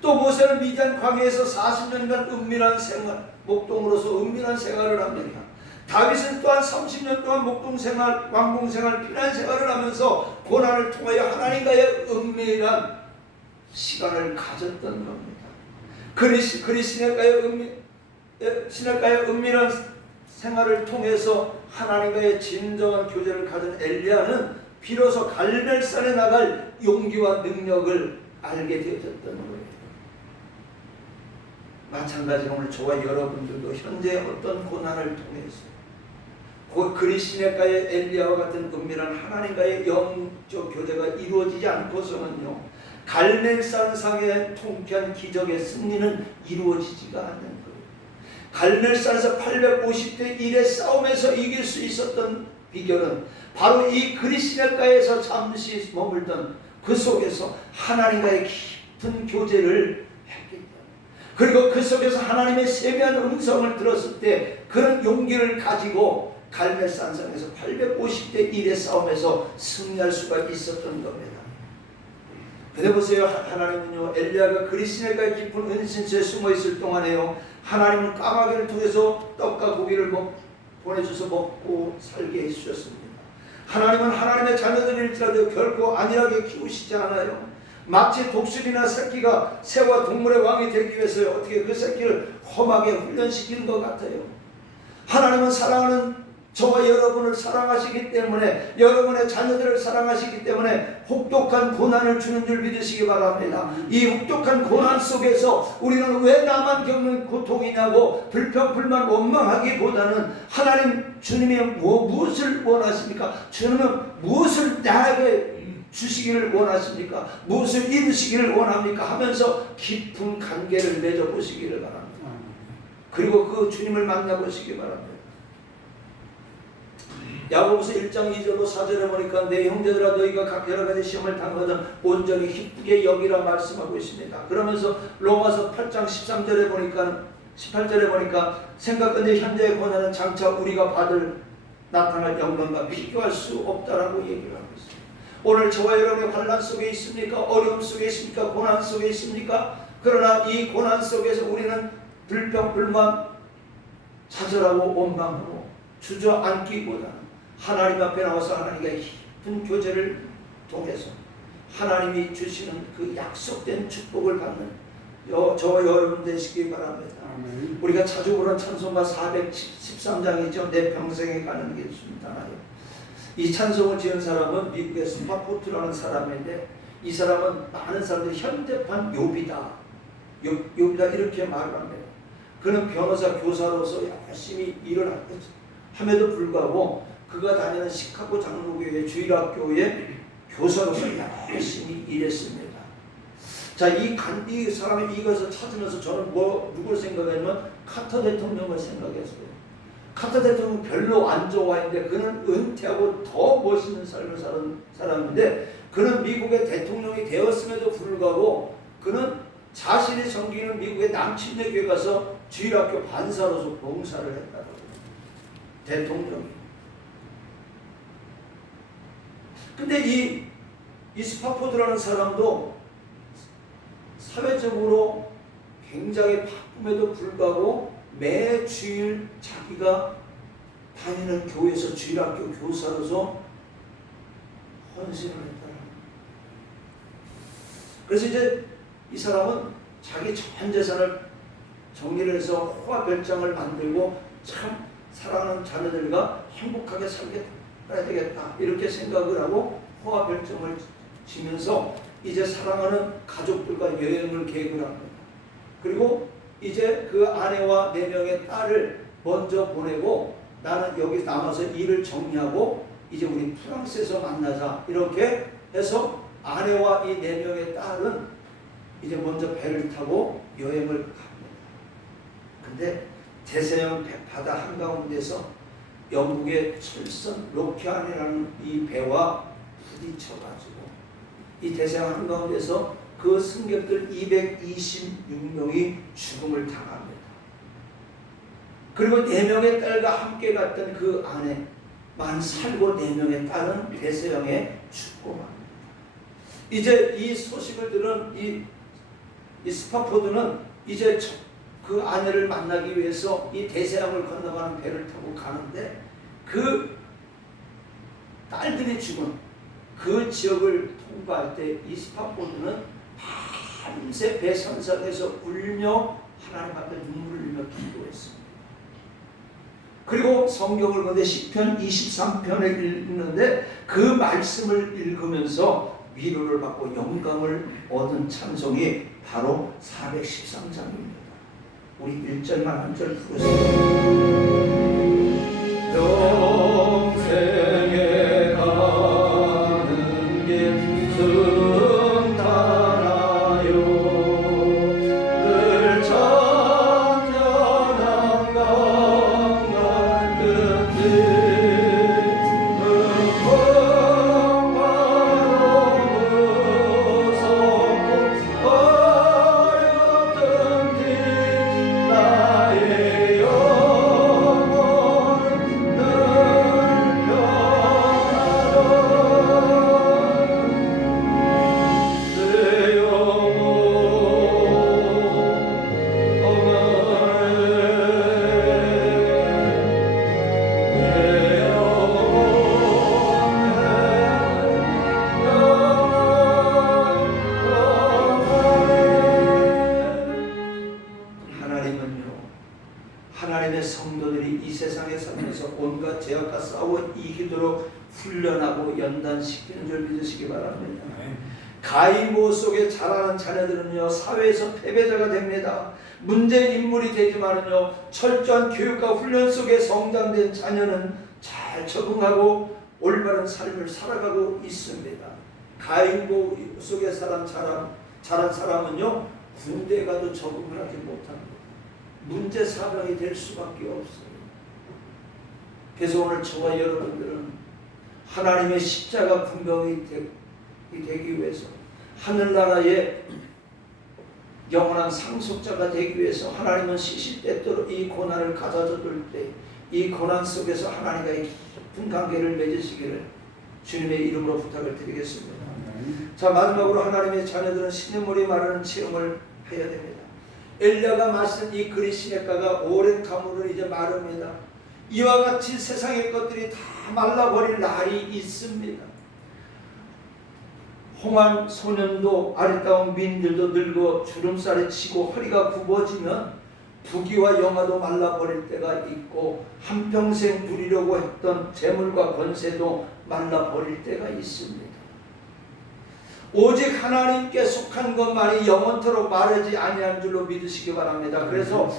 또 모세는 미디안 광야에서 40년간 은밀한 생활, 목동으로서 은밀한 생활을 합니다. 다윗은 또한 30년 동안 목동 생활, 왕궁 생활, 피난 생활을 하면서 고난을 통하여 하나님과의 은밀한 시간을 가졌던 겁니다. 시내가의 은밀한 생활을 통해서 하나님과의 진정한 교제를 가진 엘리야는 비로소 갈멜산에 나갈 용기와 능력을 알게 되어졌던 거예요. 마찬가지로 오늘 저와 여러분들도 현재 어떤 고난을 통해서 그리시네가의 엘리야와 같은 은밀한 하나님과의 영적 교제가 이루어지지 않고서는요, 갈멜산상의 통쾌한 기적의 승리는 이루어지지가 않는 거예요. 갈멜산에서 850대 1의 싸움에서 이길 수 있었던 비결은 바로 이 그리시네가에서 잠시 머물던 그 속에서 하나님과의 깊은 교제를 했기 때문에, 그리고 그 속에서 하나님의 세미한 음성을 들었을 때 그런 용기를 가지고 갈멜산상에서 850대 1의 싸움에서 승리할 수가 있었던 겁니다. 근데 보세요, 하나님은요, 엘리야가 그리시네가의 깊은 은신처에 숨어있을 동안에요, 하나님은 까마귀를 통해서 떡과 고기를 보내줘서 먹고 살게 해주셨습니다. 하나님은 하나님의 자녀들일지라도 결코 안일하게 키우시지 않아요. 마치 독수리나 새끼가 새와 동물의 왕이 되기 위해서 어떻게 그 새끼를 험하게 훈련시키는 것 같아요. 하나님은 사랑하는 저와 여러분을 사랑하시기 때문에, 여러분의 자녀들을 사랑하시기 때문에 혹독한 고난을 주는 줄 믿으시기 바랍니다. 이 혹독한 고난 속에서 우리는 왜 나만 겪는 고통이냐고 불평불만 원망하기보다는 하나님 주님이 무엇을 원하십니까? 주님은 무엇을 나에게 주시기를 원하십니까? 무엇을 이루시기를 원합니까? 하면서 깊은 관계를 맺어보시기를 바랍니다. 그리고 그 주님을 만나보시기 바랍니다. 야고보서 1장 2절로 4절에 보니까 내 형제들아 너희가 각 여러 가지 시험을 당하든 온전히 기쁘게 여기라 말씀하고 있습니다. 그러면서 로마서 8장 13절에 보니까 18절에 보니까 생각건대 현재의 고난은 장차 우리가 받을 나타날 영광과 비교할 수 없다라고 얘기를 하고 있습니다. 오늘 저와 여러분의 환난 속에 있습니까? 어려움 속에 있습니까? 고난 속에 있습니까? 그러나 이 고난 속에서 우리는 불평불만 좌절하고 원망하고 주저앉기보다는 하나님 앞에 나와서 하나님과 깊은 교제를 통해서 하나님이 주시는 그 약속된 축복을 받는 저와 여러분 되시기 바랍니다. 아멘. 우리가 자주 부르는 찬송가 413장이죠. 내 평생에 가는 길 순탄하여. 이 찬송을 지은 사람은 미국의 스파포트라는 사람인데, 이 사람은 많은 사람들이 현대판 욥이다 이렇게 말을 합니다. 그는 변호사 교사로서 열심히 일을 함에도 불구하고 그가 다니는 시카고 장로교회 주일학교의 교사로서 열심히 일했습니다. 자, 이 사람이 이것을 찾으면서 저는 누구를 생각하냐면 카터 대통령을 생각했어요. 카터 대통령은 별로 안 좋아했는데 그는 은퇴하고 더 멋있는 삶을 사는 사람인데, 그는 미국의 대통령이 되었음에도 불구하고 그는 자신이 섬기는 미국의 남침내 교회 가서 주일학교 반사로서 봉사를 했다고 해요. 대통령이. 근데 이 스파포드라는 사람도 사회적으로 굉장히 바쁨에도 불구하고 매 주일 자기가 다니는 교회에서 주일학교 교사로서 헌신을 했다. 그래서 이제 이 사람은 자기 전 재산을 정리를 해서 호화별장을 만들고 참 사랑하는 자녀들과 행복하게 살아야 되겠다 이렇게 생각을 하고 호화별장을 지면서 이제 사랑하는 가족들과 여행을 계획을 합니다. 그리고 이제 그 아내와 4명의 딸을 먼저 보내고 나는 여기 남아서 일을 정리하고 이제 우리 프랑스에서 만나자 이렇게 해서 아내와 이 4명의 딸은 이제 먼저 배를 타고 여행을 갑니다. 근데 대서양 바다 한가운데서 영국의 철선 로키안이라는 이 배와 부딪혀가지고 이 대서양 한가운데서 그 승객들 226명이 죽음을 당합니다. 그리고 4명의 딸과 함께 갔던 그 아내만 살고 4명의 딸은 대서양에 죽고 맙니다. 이제 이 소식을 들은 이 스파포드는 이제 그 아내를 만나기 위해서 이 대서양을 건너가는 배를 타고 가는데 그 딸들이 죽은 그 지역을 통과할 때 이 스파포드는 밤새 배 선상에서 울며 하나님 앞에 눈물을 흘리며 기도했습니다. 그리고 성경을 보는데 시편 23편을 읽는데 그 말씀을 읽으면서 위로를 받고 영감을 얻은 찬송이 바로 413장입니다. 우리 1절만 한 절 부르세요. 평생에 가는 길 순탄하여 늘 찬양한 강갈 끝에 은총바로 무섭고 어렵던 길 나의 영혼 하나님의 성도들이 이 세상에 살면서 온갖 죄악과 싸워 이기도록 훈련하고 연단시키는 줄 믿으시기 바랍니다. 가인모 속에 자라는 자녀들은요, 사회에서 패배자가 됩니다. 문제 인물이 되지만은요, 철저한 교육과 훈련 속에 성장된 자녀는 잘 적응하고 올바른 삶을 살아가고 있습니다. 가인모 속에 자란 사람은요, 군대 가도 적응을 하지 못합니다. 문제 사병이 될 수밖에 없어요. 그래서 오늘 저와 여러분들은 하나님의 십자가 분명히 되기 위해서, 하늘나라의 영원한 상속자가 되기 위해서 하나님은 시시때때로 이 고난을 가져다 줄 때 이 고난 속에서 하나님과의 깊은 관계를 맺으시기를 주님의 이름으로 부탁을 드리겠습니다. 자, 마지막으로 하나님의 자녀들은 시냇물이 마르는 체험을 해야 됩니다. 엘리야가 마신 이 그리 시냇가가 오랜 가물은 이제 마릅니다. 이와 같이 세상의 것들이 다 말라버릴 날이 있습니다. 홍한 소년도 아리따운 민들도 늙어 주름살에 치고 허리가 굽어지면 부귀와 영화도 말라버릴 때가 있고 한평생 누리려고 했던 재물과 권세도 말라버릴 때가 있습니다. 오직 하나님께 속한 것만이 영원토록 마르지 아니한 줄로 믿으시기 바랍니다. 그래서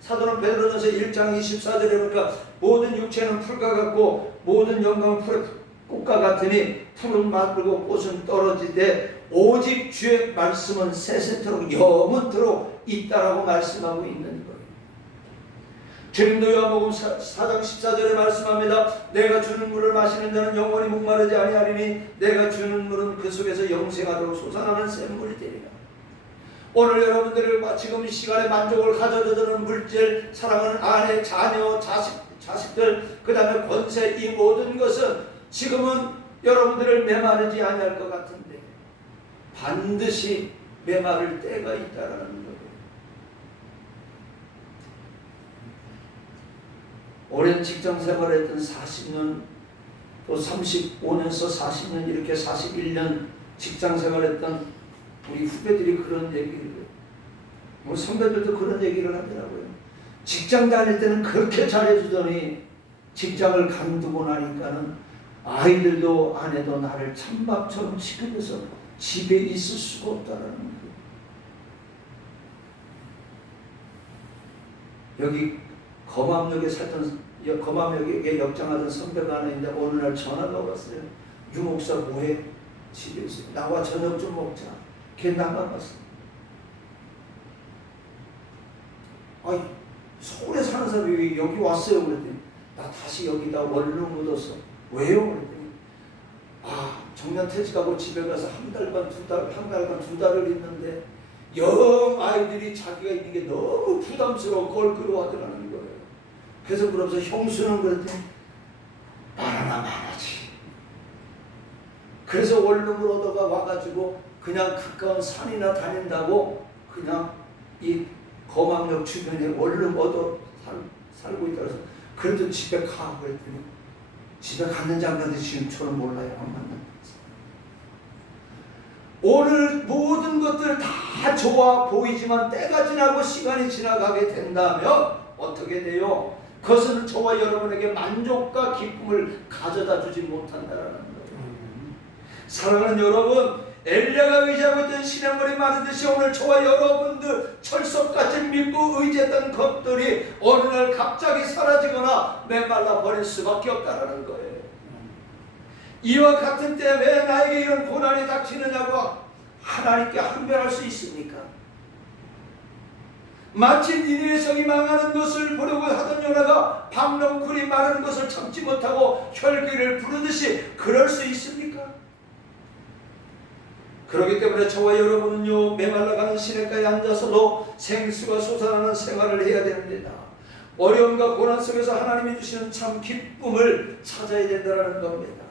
사도는 베드로전서 1장 24절에 보니까 모든 육체는 풀과 같고 모든 영광은 풀의 꽃과 같으니 풀은 마르고 꽃은 떨어지되 오직 주의 말씀은 세세토록 영원토록 있다라고 말씀하고 있는 거예요. 주님도 요한복음 4장 14절에 말씀합니다. 내가 주는 물을 마시는 자는 영원히 목마르지 아니하리니 내가 주는 물은 그 속에서 영생하도록 솟아나는 샘물이 되리라. 오늘 여러분들이 지금 이 시간에 만족을 가져다 주는 물질, 사랑하는 아내, 자녀, 자식들, 그 다음에 권세, 이 모든 것은 지금은 여러분들을 메마르지 아니할 것 같은데 반드시 메마를 때가 있다라는 거예요. 오랜 직장 생활을 했던 40년 또 35년서 40년 이렇게 41년 직장 생활했던 우리 후배들이 그런 얘기를, 뭐 선배들도 그런 얘기를 하더라고요. 직장 다닐 때는 그렇게 잘해주더니 직장을 간두고 나니까는 아이들도 아내도 나를 찬밥처럼 취급해서 집에 있을 수가 없다라는 거예요. 여기 검암역에 역장하던 선배가 하나 있는데 어느 날 전화가 왔어요. 유 목사 뭐해? 집에 있어요. 나와 저녁 좀 먹자. 걔 나가봤어. 아이, 서울에 사는 사람이 여기 왔어요. 그랬더니 나 다시 여기다 원룸 묻었어. 왜요? 그랬더니 정년 퇴직하고 집에 가서 한 달간 두 달을 있는데 영 아이들이 자기가 있는 게 너무 부담스러워 껄끄러워하더라는 거예요. 그래서 그러면서 형수는 그랬더니 바나나 많아지. 그래서 원룸을 얻어가 와가지고 그냥 가까운 산이나 다닌다고 그냥 이 검암역 주변에 원룸 얻어 살고 있다 그래서 그래도 집에 가 그랬더니 집에 갔는지 안 갔는지 지금처럼 몰라요. 안 만났어요. 오늘 모든 것들 다 좋아 보이지만 때가 지나고 시간이 지나가게 된다면 어떻게 돼요? 그것은 저와 여러분에게 만족과 기쁨을 가져다 주지 못한다라는 거예요. 사랑하는 여러분, 엘리야가 의지하고 있던 시냇물이 마르듯이 오늘 저와 여러분들 철석같이 믿고 의지했던 것들이 어느 날 갑자기 사라지거나 메말라 버릴 수밖에 없다는 거예요. 이와 같은 때 왜 나에게 이런 고난이 닥치느냐고 하나님께 항변할 수 있습니까? 마치 니느웨 성이 망하는 것을 보려고 하던 요나가 박렁쿨이 마르는 것을 참지 못하고 혈기를 부르듯이 그럴 수 있습니까? 그렇기 때문에 저와 여러분은요, 메말라가는 시냇가에 앉아서도 생수가 솟아나는 생활을 해야 됩니다. 어려움과 고난 속에서 하나님이 주시는 참 기쁨을 찾아야 된다는 겁니다.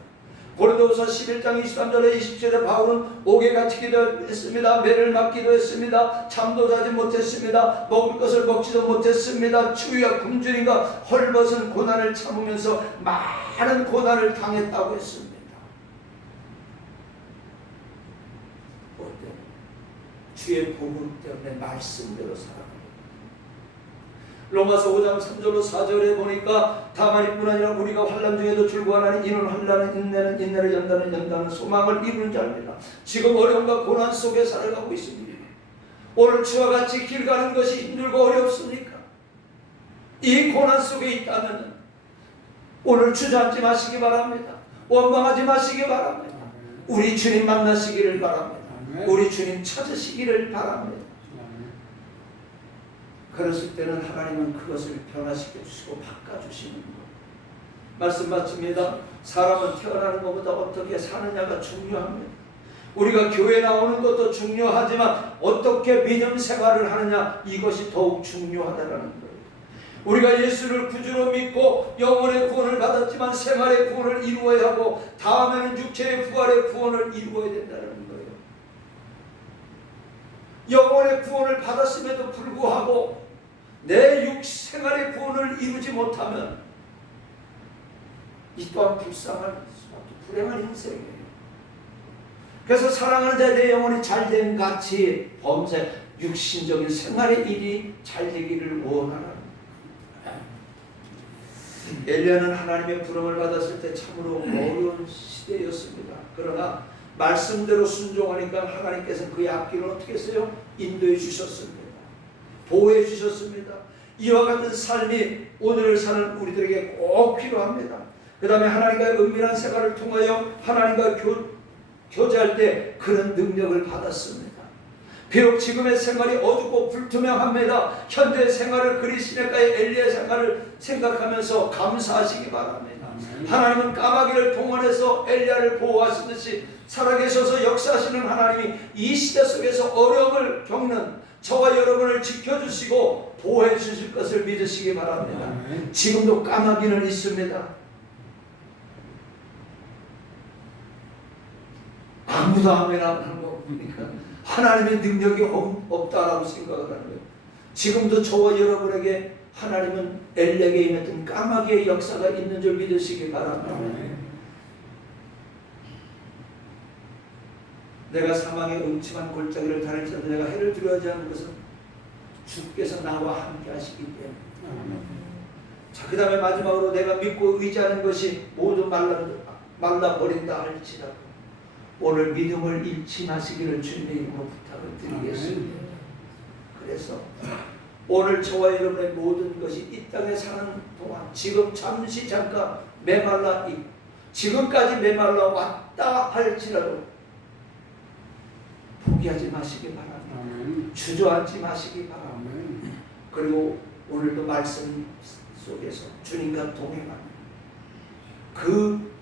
고린도후서 11장 23절에 20절에 바울은 옥에 갇히기도 했습니다. 매를 맞기도 했습니다. 잠도 자지 못했습니다. 먹을 것을 먹지도 못했습니다. 추위와 굶주림과 헐벗은 고난을 참으면서 많은 고난을 당했다고 했습니다. 주의 복음 때문에 말씀대로 살아갑니다. 로마서 5장 3절로 4절에 보니까 다만 이뿐 아니라 우리가 환난 중에도 즐거워하나니 이는 환난은 인내는 인내를 연다는 소망을 이루는 자입니다. 지금 어려움과 고난 속에 살아가고 있습니다. 오늘 주와 같이 길 가는 것이 힘들고 어렵습니까? 이 고난 속에 있다면 오늘 주저앉지 마시기 바랍니다. 원망하지 마시기 바랍니다. 우리 주님 만나시기를 바랍니다. 우리 주님 찾으시기를 바랍니다. 그랬을 때는 하나님은 그것을 변화시켜 주시고 바꿔주시는 것. 말씀 마칩니다. 사람은 태어나는 것보다 어떻게 사느냐가 중요합니다. 우리가 교회 나오는 것도 중요하지만 어떻게 믿음 생활을 하느냐, 이것이 더욱 중요하다는 거예요. 우리가 예수를 구주로 믿고 영혼의 구원을 받았지만 생활의 구원을 이루어야 하고 다음에는 육체의 부활의 구원을 이루어야 된다는 거예요. 영혼의 구원을 받았음에도 불구하고 내 생활의 구원을 이루지 못하면 이 또한 불쌍한 불행한 인생이에요. 그래서 사랑하는 자의 내 영혼이 잘됨 같이 범죄 육신적인 생활의 일이 잘 되기를 원하는. 엘리야는 하나님의 부름을 받았을 때 참으로 어려운 시대였습니다. 그러나 말씀대로 순종하니까 하나님께서 그의 앞길을 어떻게 했어요? 인도해 주셨습니다. 보호해 주셨습니다. 이와 같은 삶이 오늘을 사는 우리들에게 꼭 필요합니다. 그 다음에 하나님과의 은밀한 생활을 통하여 하나님과 교제할 때 그런 능력을 받았습니다. 비록 지금의 생활이 어둡고 불투명합니다. 현재 생활을 그리 시냇가의 엘리야 생활을 생각하면서 감사하시기 바랍니다. 하나님은 까마귀를 동원해서 엘리야를 보호하시듯이 살아계셔서 역사하시는 하나님이 이 시대 속에서 어려움을 겪는 저와 여러분을 지켜주시고 보호해 주실 것을 믿으시기 바랍니다. 지금도 까마귀는 있습니다. 아무도 아멘 안 하는 거 보니까 하나님의 능력이 없다라고 생각을 하는 거예요. 지금도 저와 여러분에게 하나님은 엘리야에게 임했던 까마귀의 역사가 있는 줄 믿으시기 바랍니다. 내가 사망의 음침한 골짜기를 다닐지라도 내가 해를 두려워하지 않는 것은 주께서 나와 함께 하시기 때문에. 자, 그 다음에 마지막으로 내가 믿고 의지하는 것이 모두 말라버린다 할지라도 오늘 믿음을 잃지 마시기를 주님의 이름으로 부탁을 드리겠습니다. 그래서 오늘 저와 여러분의 모든 것이 이 땅에 사는 동안 지금 잠시 잠깐 메말라 있고 지금까지 메말라 왔다 할지라도 포기하지 마시기 바랍니다. 주저앉지 마시기 바랍니다. 그리고 오늘도 말씀 속에서 주님과 동행합니다. 그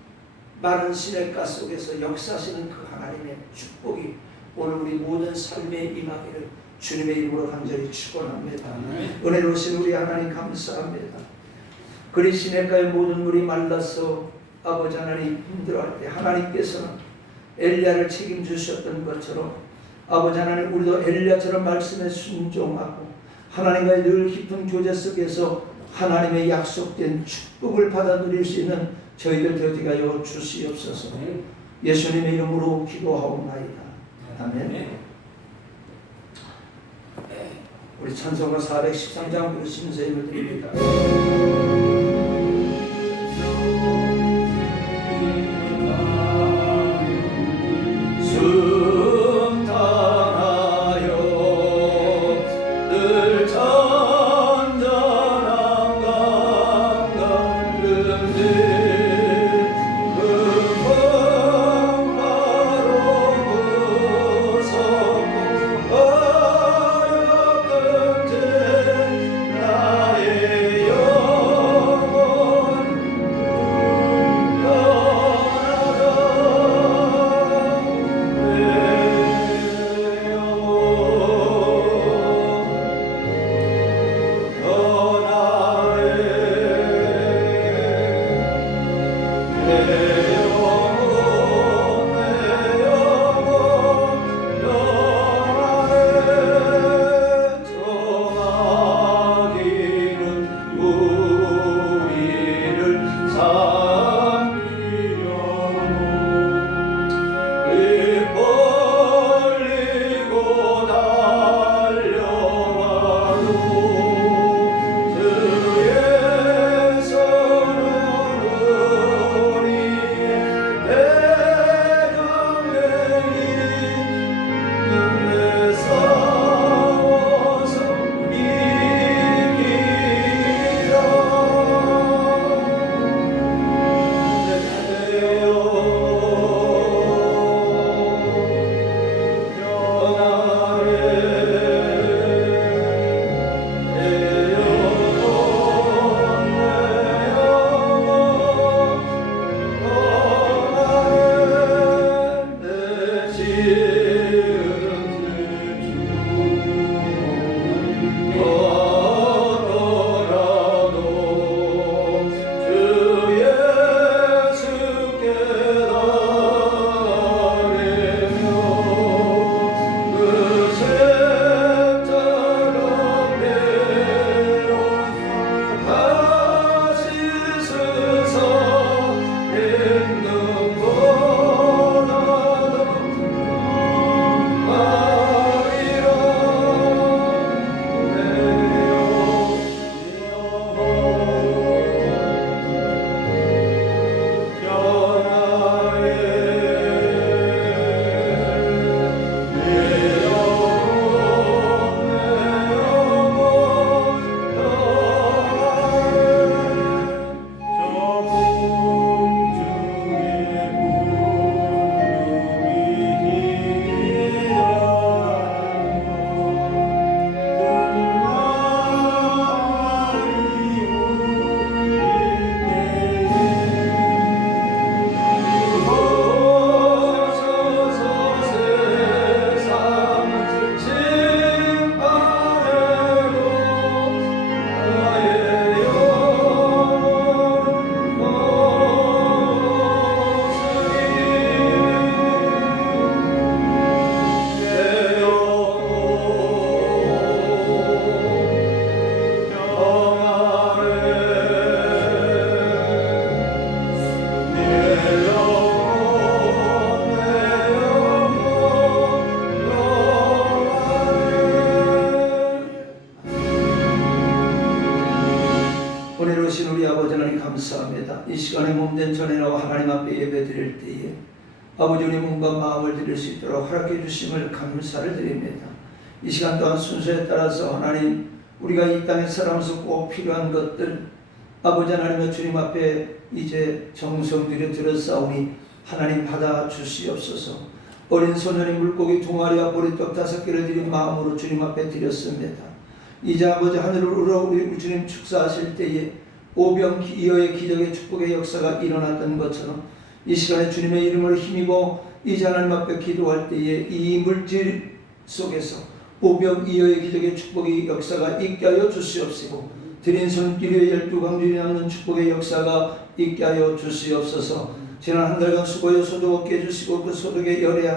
마른 시냇가 속에서 역사하시는 그 하나님의 축복이 오늘 우리 모든 삶에 임하기를 주님의 이름으로 간절히 축원합니다. 은혜로우신 우리 하나님 감사합니다. 그리 시냇가의 모든 물이 말라서 아버지 하나님 힘들어할 때 하나님께서는 엘리야를 책임주셨던 것처럼 아버지 하나님 우리도 엘리야처럼 말씀에 순종하고 하나님과의 늘 깊은 교제 속에서 하나님의 약속된 축복을 받아 누릴 수 있는 저희들 되게 하여 주시옵소서. 예수님의 이름으로 기도하옵나이다. 아멘. 우리 찬송가 413장 부르시면서 힘을 드립니다. 감사합니다. 이 시간에 몸된 전이라고 하나님 앞에 예배 드릴 때에 아버지 우리 몸과 마음을 드릴 수 있도록 허락해 주심을 감사를 드립니다. 이 시간 또한 순서에 따라서 하나님 우리가 이 땅에 살아가면서 꼭 필요한 것들 아버지 하나님의 주님 앞에 이제 정성 들여 드렸사오니 하나님 받아 주시옵소서. 어린 소년이 물고기 2마리와 보리떡 5개를 드린 마음으로 주님 앞에 드렸습니다. 이제 아버지 하늘을 우러 우리 주님 축사하실 때에 오병이어의 기적의 축복의 역사가 일어났던 것처럼 이 시간에 주님의 이름을 힘입어 이제 하나님 앞에 기도할 때에 이 물질 속에서 오병이어의 기적의 축복의 역사가 있게 하여 주시옵시고 드린 손길에 12광줄이 남는 축복의 역사가 있게 하여 주시옵소서. 지난 한 달간 수고여 소득 얻게 해주시고 그 소득의 열의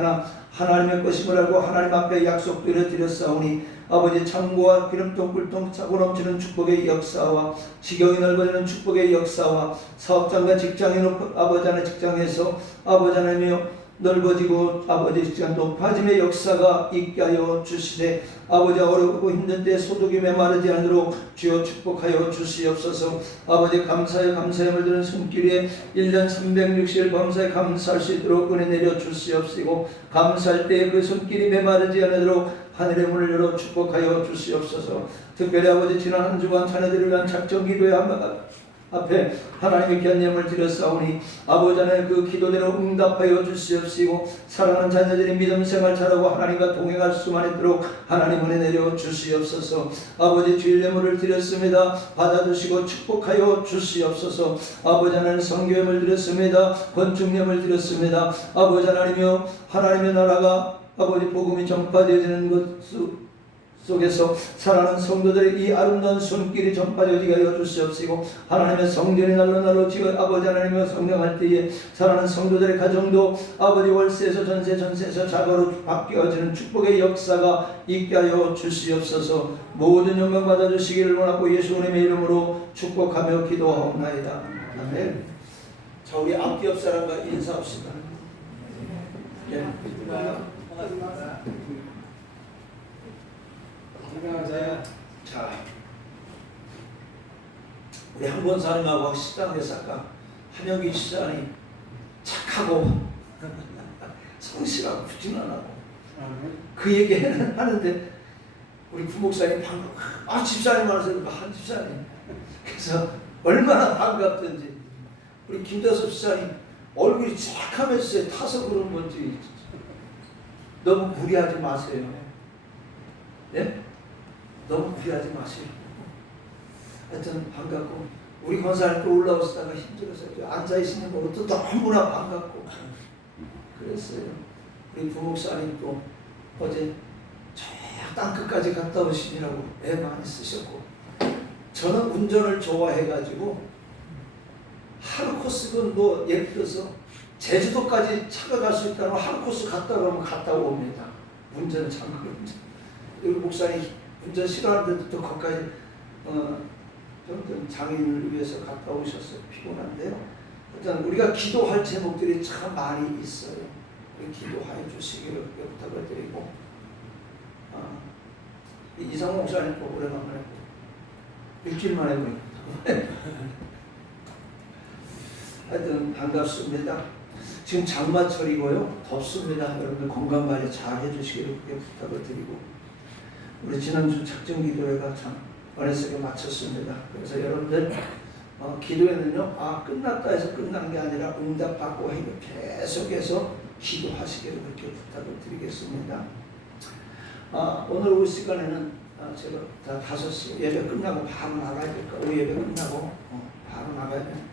하나님의 것임을 알고 하나님 앞에 약속드려 드렸사오니 아버지 창고와 기름통 꿀통 차고 넘치는 축복의 역사와 지경이 넓어지는 축복의 역사와 사업장과 직장에 아버지 하나님 직장에서 아버지 하나님이여 넓어지고 아버지 직장 높아짐의 역사가 있게 하여 주시되 아버지 어렵고 힘든 때 소득이 메마르지 않도록 주여 축복하여 주시옵소서. 아버지 감사의 감사함을 드는 손길에 1년 360일 범사에 감사할 수 있도록 은혜 내려 주시옵시고 감사할 때 그 손길이 메마르지 않도록 하늘의 문을 열어 축복하여 주시옵소서. 특별히 아버지 지난 한 주간 자녀들을 위한 작정 기도의 앞에 하나님의 견념을 드렸사오니 아버지 하나님 그 기도대로 응답하여 주시옵시고 사랑하는 자녀들이 믿음 생활 잘하고 하나님과 동행할 수만 있도록 하나님 은혜 내려 주시옵소서. 아버지 주일 예물을 드렸습니다. 받아주시고 축복하여 주시옵소서. 아버지 하나님 성교예물 드렸습니다. 건축예물 드렸습니다. 아버지 하나님이여 하나님의 나라가 아버지 복음이 전파되어지는 것 속에서 사랑하는 성도들의 이 아름다운 손길이 전파되어지게 하여 주시옵시고 하나님의 성전이 날로 지어 아버지 하나님과 성령할 때에 사랑하는 성도들의 가정도 아버지 월세에서 전세에서 자가로 바뀌어지는 축복의 역사가 있게 하여 주시옵소서. 모든 영광 받아주시기를 원하고 예수님의 이름으로 축복하며 기도하옵나이다. 아멘. 자, 우리 앞뒤 옆 사람과 인사합시다. 네. 자, 우리 한번 사람하고 식당에서 아까 한영기 시장이 착하고 성실하고 부지런하고 그 얘기는 하는데 우리 부목사님 방금 집사님 와서 한 집사님 그래서 얼마나 반갑던지 우리 김다섭 집사님 얼굴이 쫙하면서 타서 그런 건지 너무 무리하지 마세요. 네? 너무 무리하지 마세요. 하여튼 반갑고 우리 권사님 또 올라오시다가 힘들어서 앉아있으니 것도 너무나 반갑고 그랬어요. 우리 부목사님 또 어제 저 땅끝까지 갔다 오시느라고 애 많이 쓰셨고 저는 운전을 좋아해가지고 하루 코스는 뭐 예를 들어서 제주도까지 차가 갈 수 있다면 하루 코스 갔다 오면 갔다 옵니다. 운전을 장거리 우리 목사님 운전 싫어하는데도 또 거기까지 좀 장애인을 위해서 갔다 오셨어요. 피곤한데요. 일단 우리가 기도할 제목들이 참 많이 있어요. 우리 기도하여 주시기를 부탁을 드리고 이상호 목사님 또 오래간만에 일주일 만에 보니까 하여튼 반갑습니다. 지금 장마철이고요. 덥습니다. 여러분들 건강관리 잘 해주시기를 부탁을 드리고 우리 지난주 작정기도회가 참 어렸게 마쳤습니다. 그래서 여러분들 기도회는요 끝났다 해서 끝난 게 아니라 응답받고 계속해서 기도하시기를 그렇게 부탁을 드리겠습니다. 오늘 올 시간에는 제가 다 5시 예배 끝나고 바로 나가야 될까? 우리 예배 끝나고 바로 나가야 되는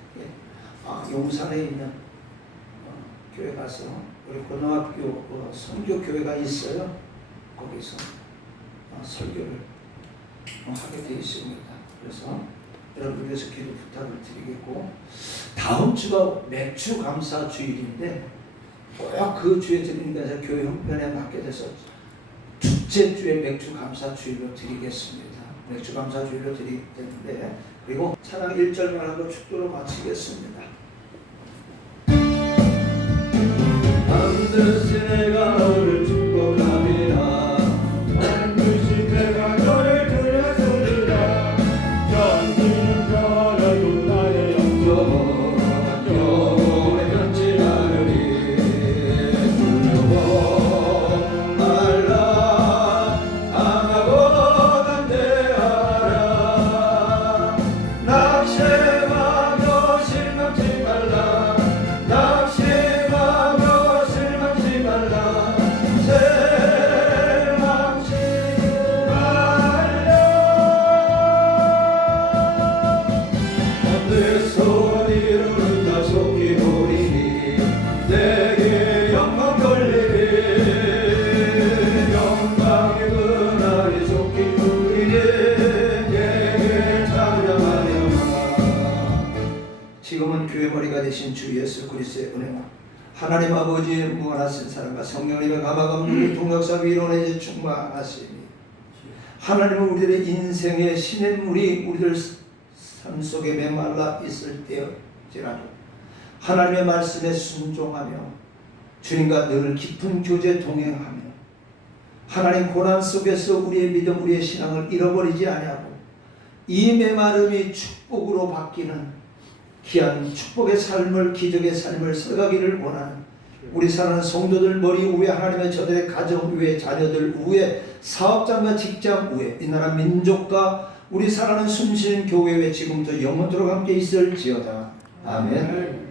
용산에 있는 교회 가서 우리 고등학교 선교교회가 있어요. 거기서 설교를 하게 되어 있습니다. 그래서 여러분께서 기도 부탁을 드리겠고 다음 주가 맥주 감사 주일인데 꼭 그 주에 드리니까 제가 교회 형편에 맞게 돼서 둘째 주에 맥주 감사 주일로 드리겠습니다. 맥주 감사 주일로 드리기 때문에 그리고 찬양 1절만 하고 축도로 마치겠습니다. 반드시 내가 너를 축복하리라. 반드시 내가 너를 드렸으리라. 전지는 변화도 나의 영광 되신 주 예수 그리스도의 은혜와 하나님 아버지의 무한하신 사랑과 성령님의 감화감동이 동역사 위로내지 충만하시니 하나님은 우리들의 인생의 시냇물이 우리들 삶 속에 메말라 있을 때일지라도 하나님의 말씀에 순종하며 주님과 늘 깊은 교제 동행하며 하나님 고난 속에서 우리의 믿음, 우리의 신앙을 잃어버리지 아니하고 이 메마름이 축복으로 바뀌는 귀한 축복의 삶을, 기적의 삶을 살아가기를 원하는 우리 사랑하는 성도들 머리 위에 하나님의 저들의 가정 위에 자녀들 위에 사업장과 직장 위에 이 나라 민족과 우리 사랑하는 숨쉬는 교회 에 지금부터 영원토록 함께 있을지어다. 아멘.